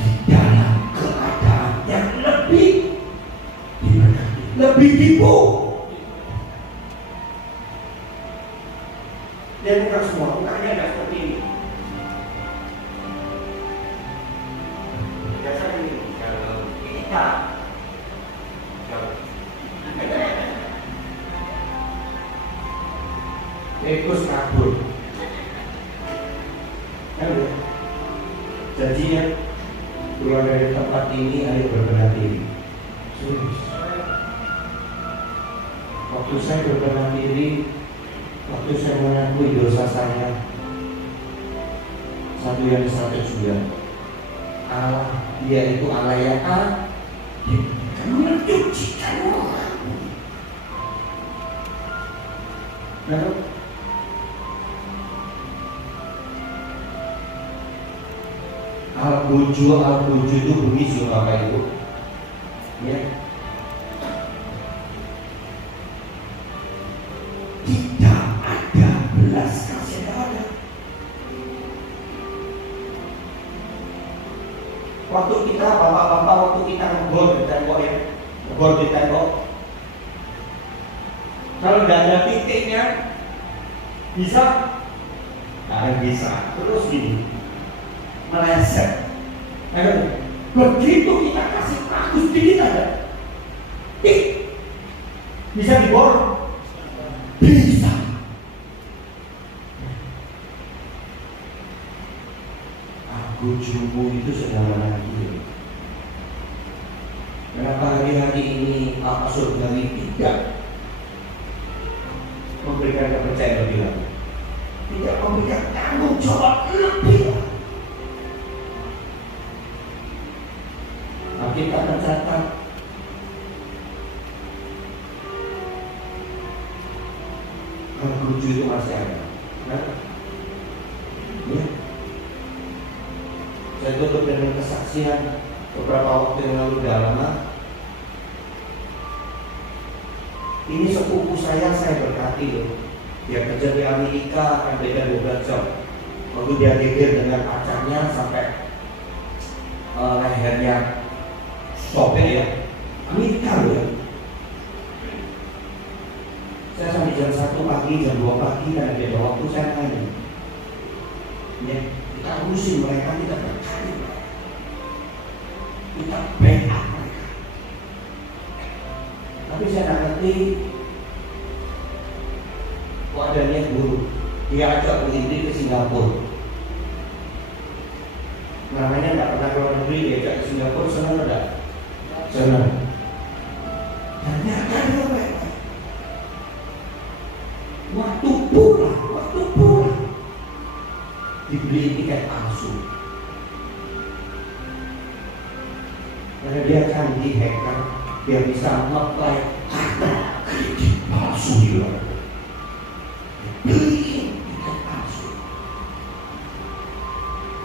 Di dalam keadaan yang lebih diberkati, lebih tipu. Dia bukan semua, bukannya ada seperti ini. Biasanya ini, kalau kita terus kabur. Jadinya keluar dari tempat ini, ayo berbenah diri. Waktu saya berbenah diri, waktu saya mengakui dosa saya, 1 Yohanes 1:9, Allah, dia itu Allah yang mencucikan orang. Nah, Al-Buju itu begitu Bapak Ibu, ya. Tidak ada belas kasihan. Waktu kita bapak-bapak, waktu kita ngebor di tembok ya, ngebor di tembok, kalau tidak ada titiknya, bisa? Tidak bisa. Terus gini, meleset. Begitu kita kasih bagus dikit ada, bisa dibor. Bisa. Aku jumbo itu sedang menagih. Kenapa hari-hari ini Pak Surgawi tidak memberikan kepercayaan lebih lagi? Tidak memberikan tanggung jawab lebih. Kita mencatat Al-Buju itu masih ada. Nah, ya. Saya tutup dengan kesaksian beberapa waktu yang lalu udah lama. Ini sepupu saya berkati loh. Dia kerja di Amerika, kan beda 12 jam. Waktu dia geger dengan pacarnya sampai lehernya sobek ya, Amerika loh ya. Saya sampai jam 1 pagi, jam 2 pagi karena beda waktu saya tanya. Ya, kita urusin mereka, kita berkati, kita backup mereka. Tapi saya tak ngerti kok ada niat buruk. Dia ajak Bu Indri ke Singapura. Namanya nggak pernah keluar negeri, diajak ke Singapura, senang enggak? Jangan. Tanyakan yang baik-baik. Waktu pulang dibeli tiket palsu. Karena dia akan dihacker, dia bisa nge-apply kartu kredit palsu di luar. Beli tiket palsu.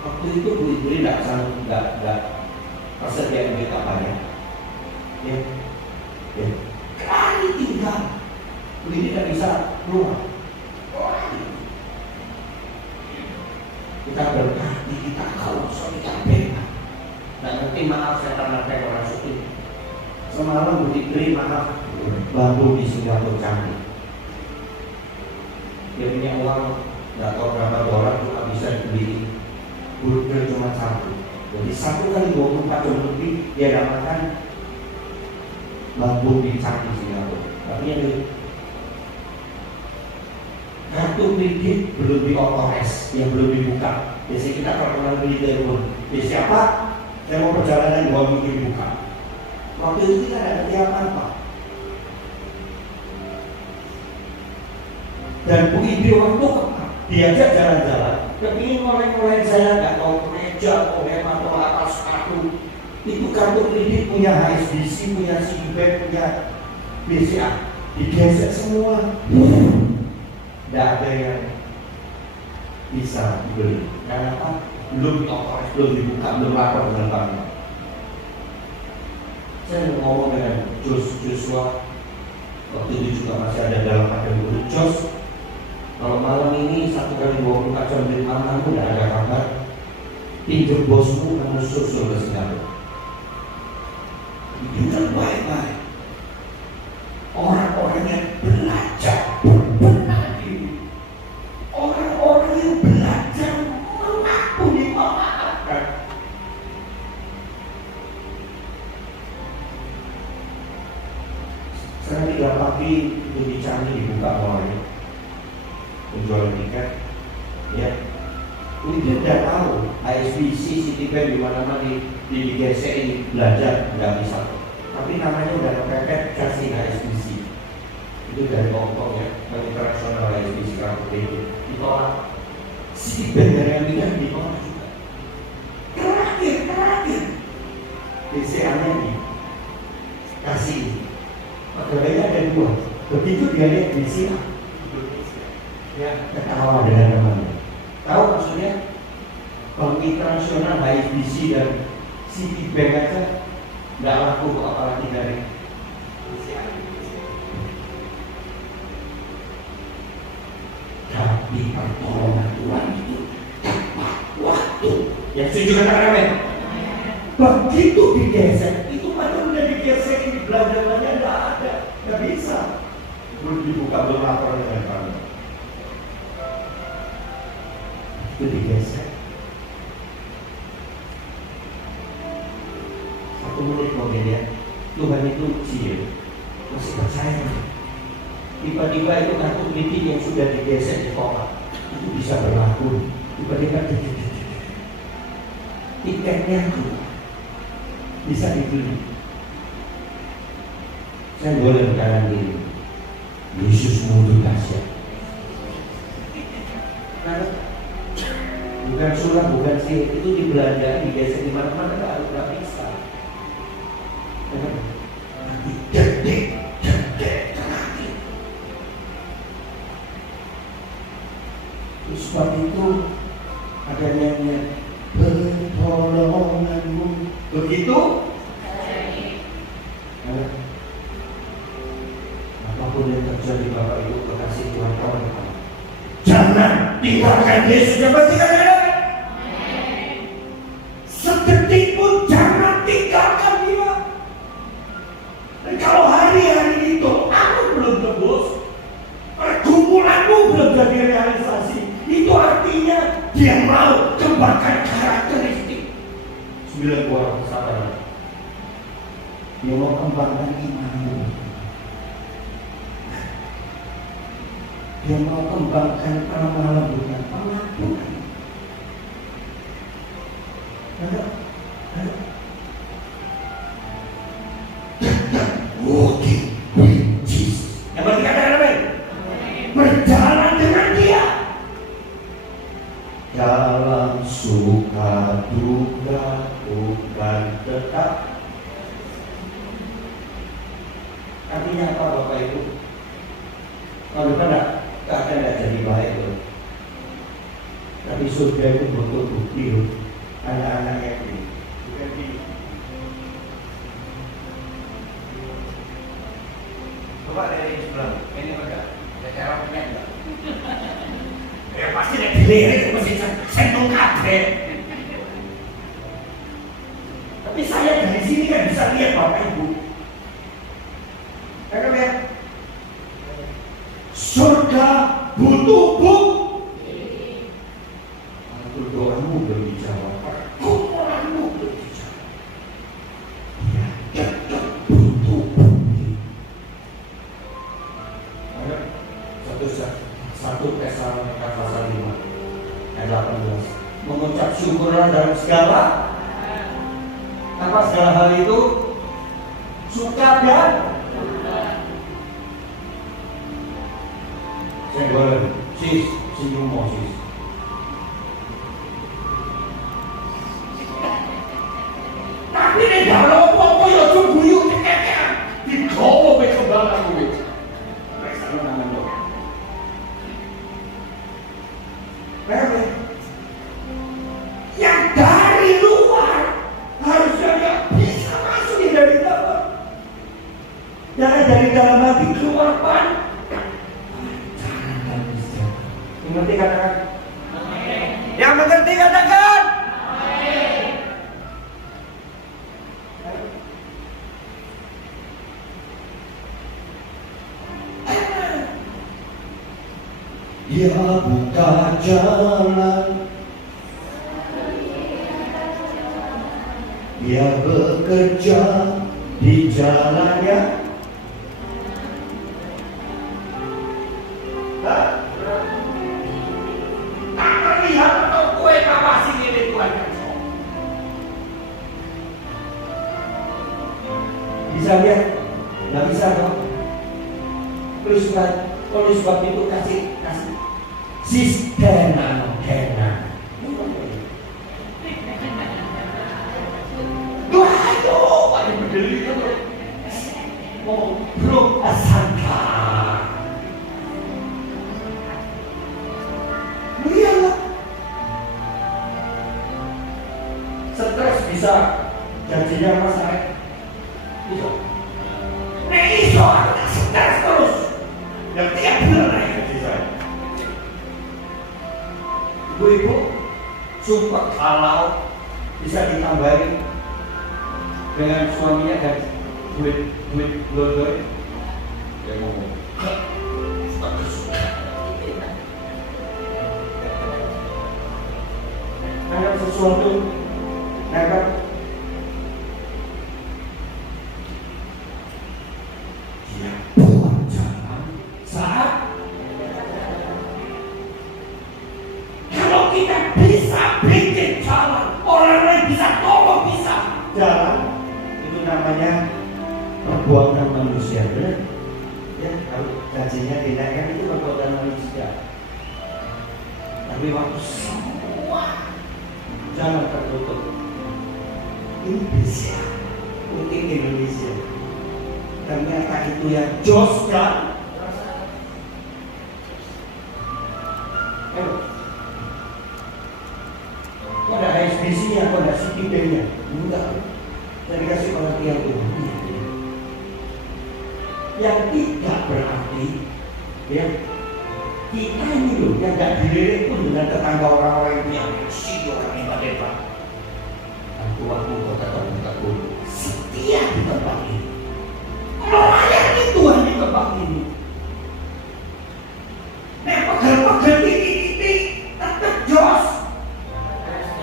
Waktu itu beli tidak sanggup, tidak persediaan duit apanya. Ya, kali tinggal beli tidak bisa keluar. Kita berkati, kita kausa, kita bebas. Nggak ngerti, maaf saya pernah pakai orang syuting. Semalam beli maaf bambu di Singapura canggih. Dia punya uang nggak tahu berapa dolar, cuma bisa beli burger cuma satu. Jadi 1 kali 24 jam lebih dia dapatkan bambu di canggih Singapura. Tapi yang kartu kredit belum diotores, yang belum dibuka. Biasanya kita kalau beli telepon, siapa? Saya mau perjalanan 2 minggu dibuka. Waktu itu kita ada ketiapan Pak. Dan Bu Ibu waktu diajak jalan-jalan, kepingin ngoleh-ngoleh saya nggak tahu kemeja, atau atas sepatu. Itu kartu kredit punya HSBC, punya Citibank, punya BCA, digesek semua. Tidak ada yang bisa dibeli. Karena apa? Belum dioperasi, belum dibuka, belum lapor dengan bank. Saya ngomong dengan Joshua waktu itu juga masih ada dalam pada mulut. Jos, kalau malam ini 1 kali 24 jam dari malam udah ada kabar, pinjam bosmu kamu susul ke Singapura. Itu kan baik-baik. Orang-orang yang belajar benar diri, orang-orang yang belajar mengampuni, memaafkan. Sekarang 3 pagi itu di Canggih dibuka mulai penjualan tiket. Ya, itu udah tahu HSBC, Citibank di mana-mana digesek ini belajar nggak bisa. Tapi namanya udah kepepet kasih HSBC. Itu dari Hongkong ya, yang internasional HSBC kartu kredit ditolak. Citibank dari Amerika ditolak juga. Terakhir BCA-nya dikasih. Pegawainya ada 2. Begitu dia lihat BCA, ya ketawa dengan namanya. Tahu maksudnya? Bank internasional HSBC dan Citibank aja nggak laku, apalagi dari BCA. Tapi pertolongan Tuhan itu tepat waktu. Yang setuju katakan amin. Begitu digesek, itu mana udah digesek, ini belanjanya nggak ada, nggak bisa. Belum dibuka, belum lapor dengan bank. Itu digesek. 1 menit kemudian Tuhan itu uji, masih percaya. Tiba-tiba itu kartu kredit yang sudah digesek ditolak, itu bisa berlaku. Tiba-tiba tiketnya bisa dibeli. Saya boleh berkanan diri, Yesus mundur dahsyat. Bukan surat, bukan sihir, itu dibelanjakan, digesek di mana-mana, nggak bisa. Tapi dedek terakhir. Sebab itu ada nyanyian pertolonganmu. Begitu? Apapun yang terjadi Bapak Ibu, kekasih Tuhan kawan. Jangan tinggalkan Yesus yang bertinggal. Sedetik pun jangan tinggalkan dia. Dan kalau hari-hari itu aku belum tebus, pergumulanmu belum jadi realisasi, itu artinya dia mau kembangkan karakteristik 9 buah kesabaran. Dia mau kembangkan imanmu. Dia mau kembangkan amalan bukan pengakuan. Artinya apa Bapak Ibu? Kalau depan keadaan tidak jadi baik loh. Tapi surga itu butuh bukti loh. Anak-anaknya ini bukan di coba dari sebelah ini enggak ada cara punya enggak? Ya pasti ada dilirik masih sentung kafe. Tapi saya dari sini kan bisa lihat Bapak Ibu. Saya kan lihat surga butuh bukti. Aku doamu belum dijawab. Pergumulanmu belum dijawab. Ya, butuh bukti. Ayo, satu Tesalonika pasal 5 ayat 18. Mengucap syukurlah dalam segala apa segala hal itu suka dan saya boleh sis senyum mau sis tapi ini kalau apa ya coba yuk di kau berkembang aku itu baik selalu nama lo yang dari luar harusnya dia bisa masuk dari dalam. Jangan dari dalam hati keluar pan. Mengerti katakan? Yang mengerti katakan? Dia buka jalan. Dia bekerja di jalannya. Tak terlihat atau kue kawasi ini Tuhan. Bisa lihat? Nggak bisa dong. Oleh sebab itu kasih sistem belum asangka. Lihatlah, stres bisa gajinya masalah. Bisa. Nek iso aku stres terus. Yang tiap bulan naik gaji saya. Ibu-ibu, sumpah kalau bisa ditambahin dengan suaminya dan duit lodoy dia ngomong bagus ada sesuatu dapat dia buat jalan saat kalau kita bisa bikin jalan orang lain bisa tolong bisa jalan itu namanya perbuatan manusia, benar? Ya, kalau gajinya dinaikkan itu perbuatan manusia. Tapi waktu semua jangan tertutup. Indonesia, mungkin Indonesia. Ternyata itu yang jos kan? Kok ada HSBC-nya, kok ada CPP-nya? Enggak. Saya dikasih pengertian Tuhan. Yang tidak berarti ya kita ini loh yang gak dilirik pun dengan tetangga orang-orang yang si orang hebat-hebat. Aku kota setia di tempat ini. Melayani Tuhan di tempat ini. Nek pegel-pegel titik-titik tetap jos.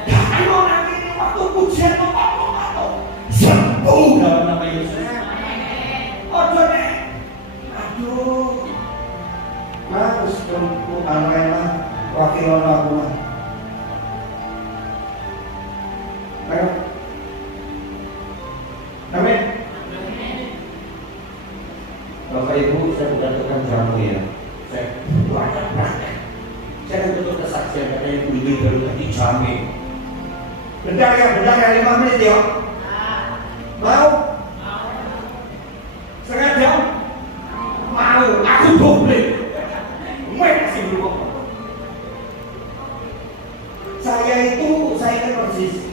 Jangan orang ini waktu pujian tempat-tempat sembuh dalam nama Yesus. Ojo nek Mas, untuk anak-anak wakil aku mah. Ayo. Amin. Bapak Ibu, saya bukan tukang jamu ya. Saya banyak praktek. Saya akan tutup kesaksian katanya kulit baru tadi jamin. Bentar ya 5 menit ya. Mau? Setengah jam. satu doble. Kasih dulu. Saya kan persis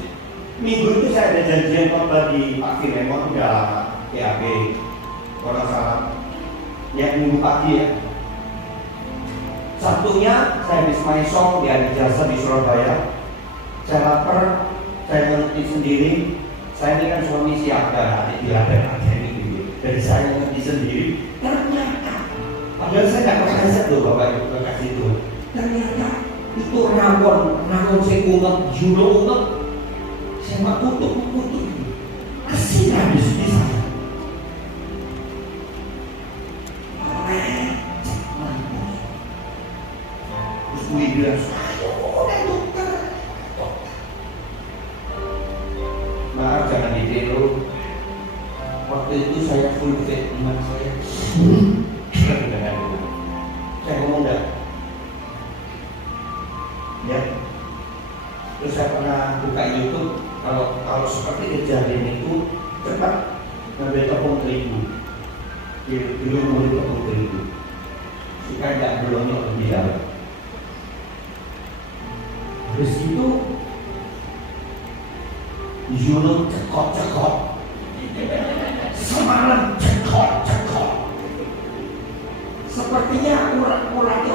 minggu itu saya ada janjian khotbah di Pak Filemon, udah lama PAB orang salah ya, minggu pagi ya. Sabtunya saya habis main song di Adi Jasa di Surabaya. Saya lapar, saya ngerti sendiri. Saya ini kan suami siaga, adik ada ini. Jadi saya ngerti sendiri. Ternyata, padahal saya nggak pernah riset tuh Bapak Ibu kasih itu. Ternyata itu rawon saya unget, juno unget. Saya mau tutup. Kasih habis di saya. Terus gue bilang, udah dokter. Maaf jangan ditiru. Waktu itu saya full fit iman saya. Saya ngomong dah. Ya. Terus saya pernah buka YouTube. Kalau seperti kejadian itu cepat ngambil tepung terigu. Dulu mulai tepung terigu. Supaya tidak berlonyok lebih dalam. Terus itu Juno cekot. Semalam cekot. Sepertinya urat-urat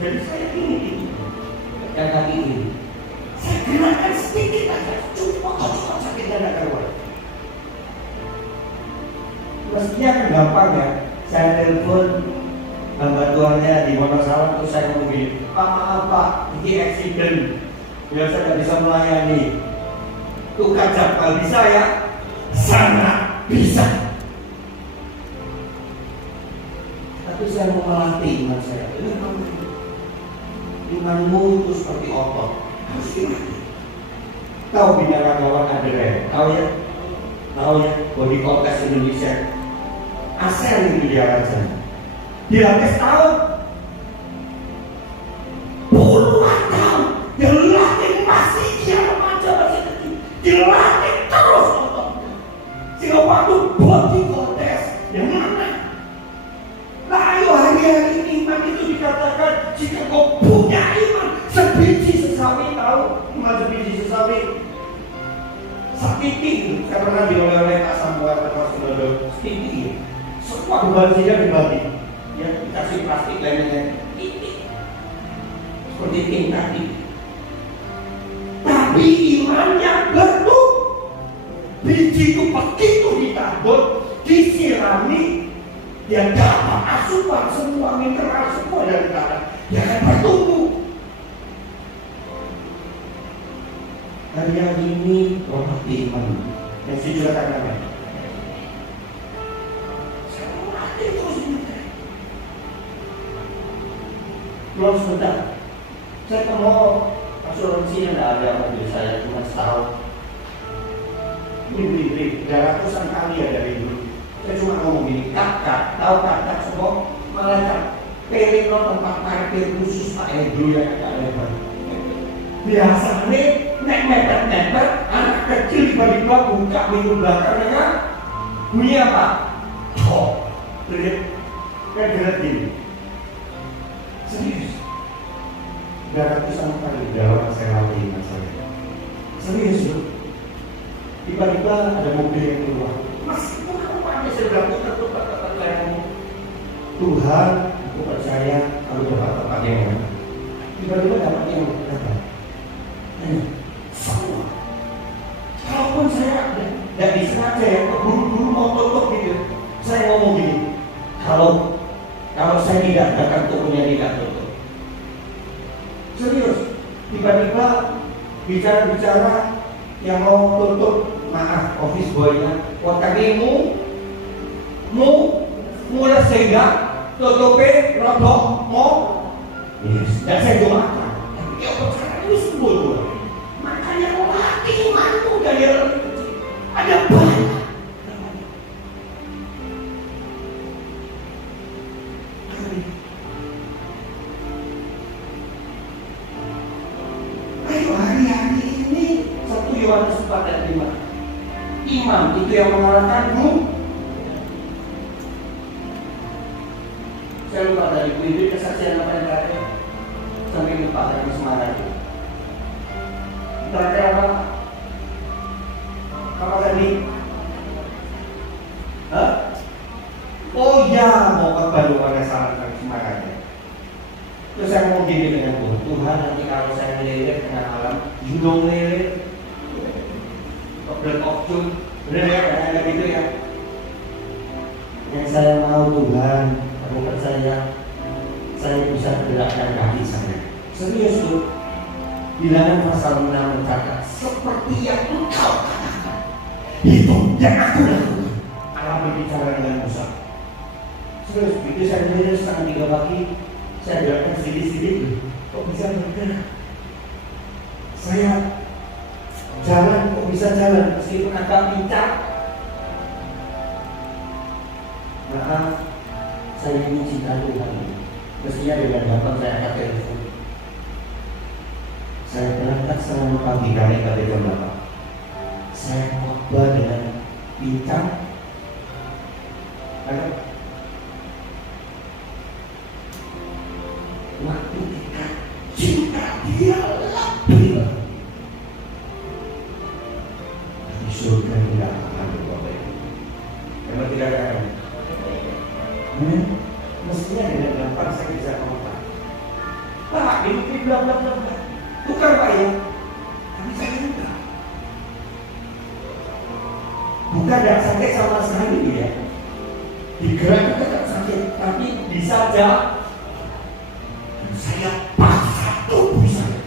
jadi saya ini dan kaki ini saya gerakan sedikit aja, cuma sakit dada keluar. Mestinya kan gampang ya. Saya telepon hamba tuannya di Wonosalam, terus saya ngomong gini, Pak maaf Pak, ini accident, biar saya tidak bisa melayani. Tukar jadwal bisa ya? Sangat bisa. Tapi saya mau melatih iman saya. Imanmu itu seperti otot, harus dilatih. Tahu binaragawan Adere? Tahu ya? Body Contest Indonesia. ASEAN itu dia aja. Dia tes tahun. Puluhan tahun. Dia latih masih dia remaja masih kecil. Dilatih terus otot. Sehingga waktu body contest yang mana? Nah ayo hari-hari ini iman itu dikatakan jika kau punya iman sebiji sesawi, tahu iman sebiji sesawi sakiti. Saya pernah oleh Pak Samuel termasuk dulu sakiti. Semua bebannya dibagi, ya dikasih plastik lainnya titik seperti ting tadi. Tapi imannya betul. Biji itu begitu ditabur, disirami, dia dapat asupan semua mineral semua dari tanah. Dia akan bertumbuh. Hari ini orang iman yang sejujurnya namanya. Saya mau latih terus ini. Belum sebentar. Saya ketemu asuransi yang tidak ada mobil saya cuma setahun. Beli 300-an kali ya dari dulu. Saya cuma ngomong gini, kakak, tahu kakak semua malaikat pilih lo tempat parkir khusus Pak Edu yang agak lebar. Biasanya nek mepet-mepet anak kecil tiba-tiba buka pintu belakangnya bunyi apa? Oh, lihat, kayak gerak gini. Serius. 300-an kali dalam saya latih masalah. Serius loh. Tiba-tiba ada mobil yang keluar. Mas, kamu pakai saya putar saya. Tuhan, aku percaya kalau dapat tempat yang mana. Tiba-tiba dapat yang apa? Semua. Kalaupun saya tidak disengaja ya, buru-buru mau tutup gitu, saya ngomong gini. Kalau saya tidak akan tokonya tidak tutup. Serius. Tiba-tiba bicara yang mau tutup, maaf, office boy-nya, kotakimu, mulai sehingga tutupi rodok mau, dan saya doakan. Tapi kalau percaya itu sembuh, makanya mau latih imanmu dari orang kecil. Ada banyak. Ayo hari-hari ini 1 Yohanes 4 ayat 5. Iman itu yang mengalahkanmu. dari Ibu kesaksian apa yang terakhir sampai lupa dari semangat itu. Terakhir apa? Apa tadi? Hah? Oh ya, mau baru pada saat semangatnya. Terus saya mau gini dengan Tuhan, nanti kalau saya ngelirik tengah malam, you don't ngelirik Blood of June, bener ya, kayak gitu ya. Yang saya mau Tuhan, aku percaya saya bisa menggerakkan kaki saya. Serius tuh. Bilangan pasal 6 mencatat seperti yang engkau katakan. Itu yang aku lakukan. Allah berbicara dengan Musa. Serius, begitu saya ngelirik setengah 3 pagi, saya gerakkan sedikit-sedikit. Kok bisa bergerak? Saya jalan, kok bisa jalan meskipun agak pincang. Maaf, saya ini cinta Tuhan. Mestinya dengan gampang saya angkat telepon. Saya berangkat selama pagi kali pada jam 8. Saya khotbah dengan pincang. Waktu kita cinta dia lebih. Di surga tidak akan berubah. Memang tidak akan. Mestinya dengan gampang saya bisa ngomong. Pak, ini bla bla bla bla. Bukan Pak ya. Tapi saya enggak. Bukan tidak sakit sama sekali ya. Digerakkan tidak sakit, tapi bisa aja. Saya paksa tubuh saya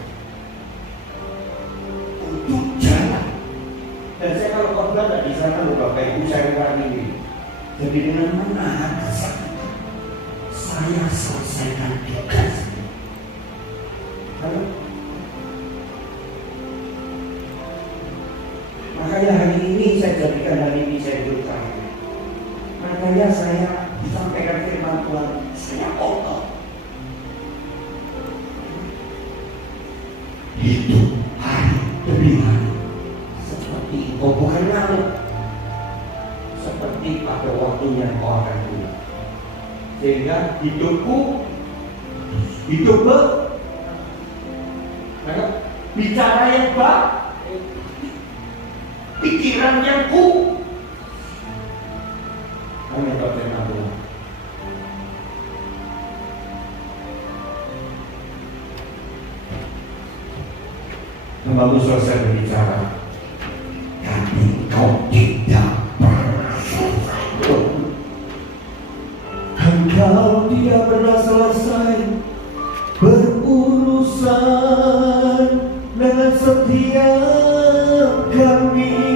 untuk jalan. Dan saya kalau khotbah tidak di sana loh Bapak Ibu, saya orang ini. Jadi dengan menahan kesakitan, saya selesaikan tugas. Makanya hari ini saya jadikan hari ini saya berutang. Makanya saya sampaikan firman Tuhan, saya kotor. Hidup hari demi hari seperti engkau bukan lalu, seperti pada waktunya kau akan pulang. Sehingga hidupku bicara yang baik, pikiran yang Amin. Bagus selesai berbicara, tapi kau tidak pernah selesai. Engkau tidak pernah selesai berurusan dengan setiap kami.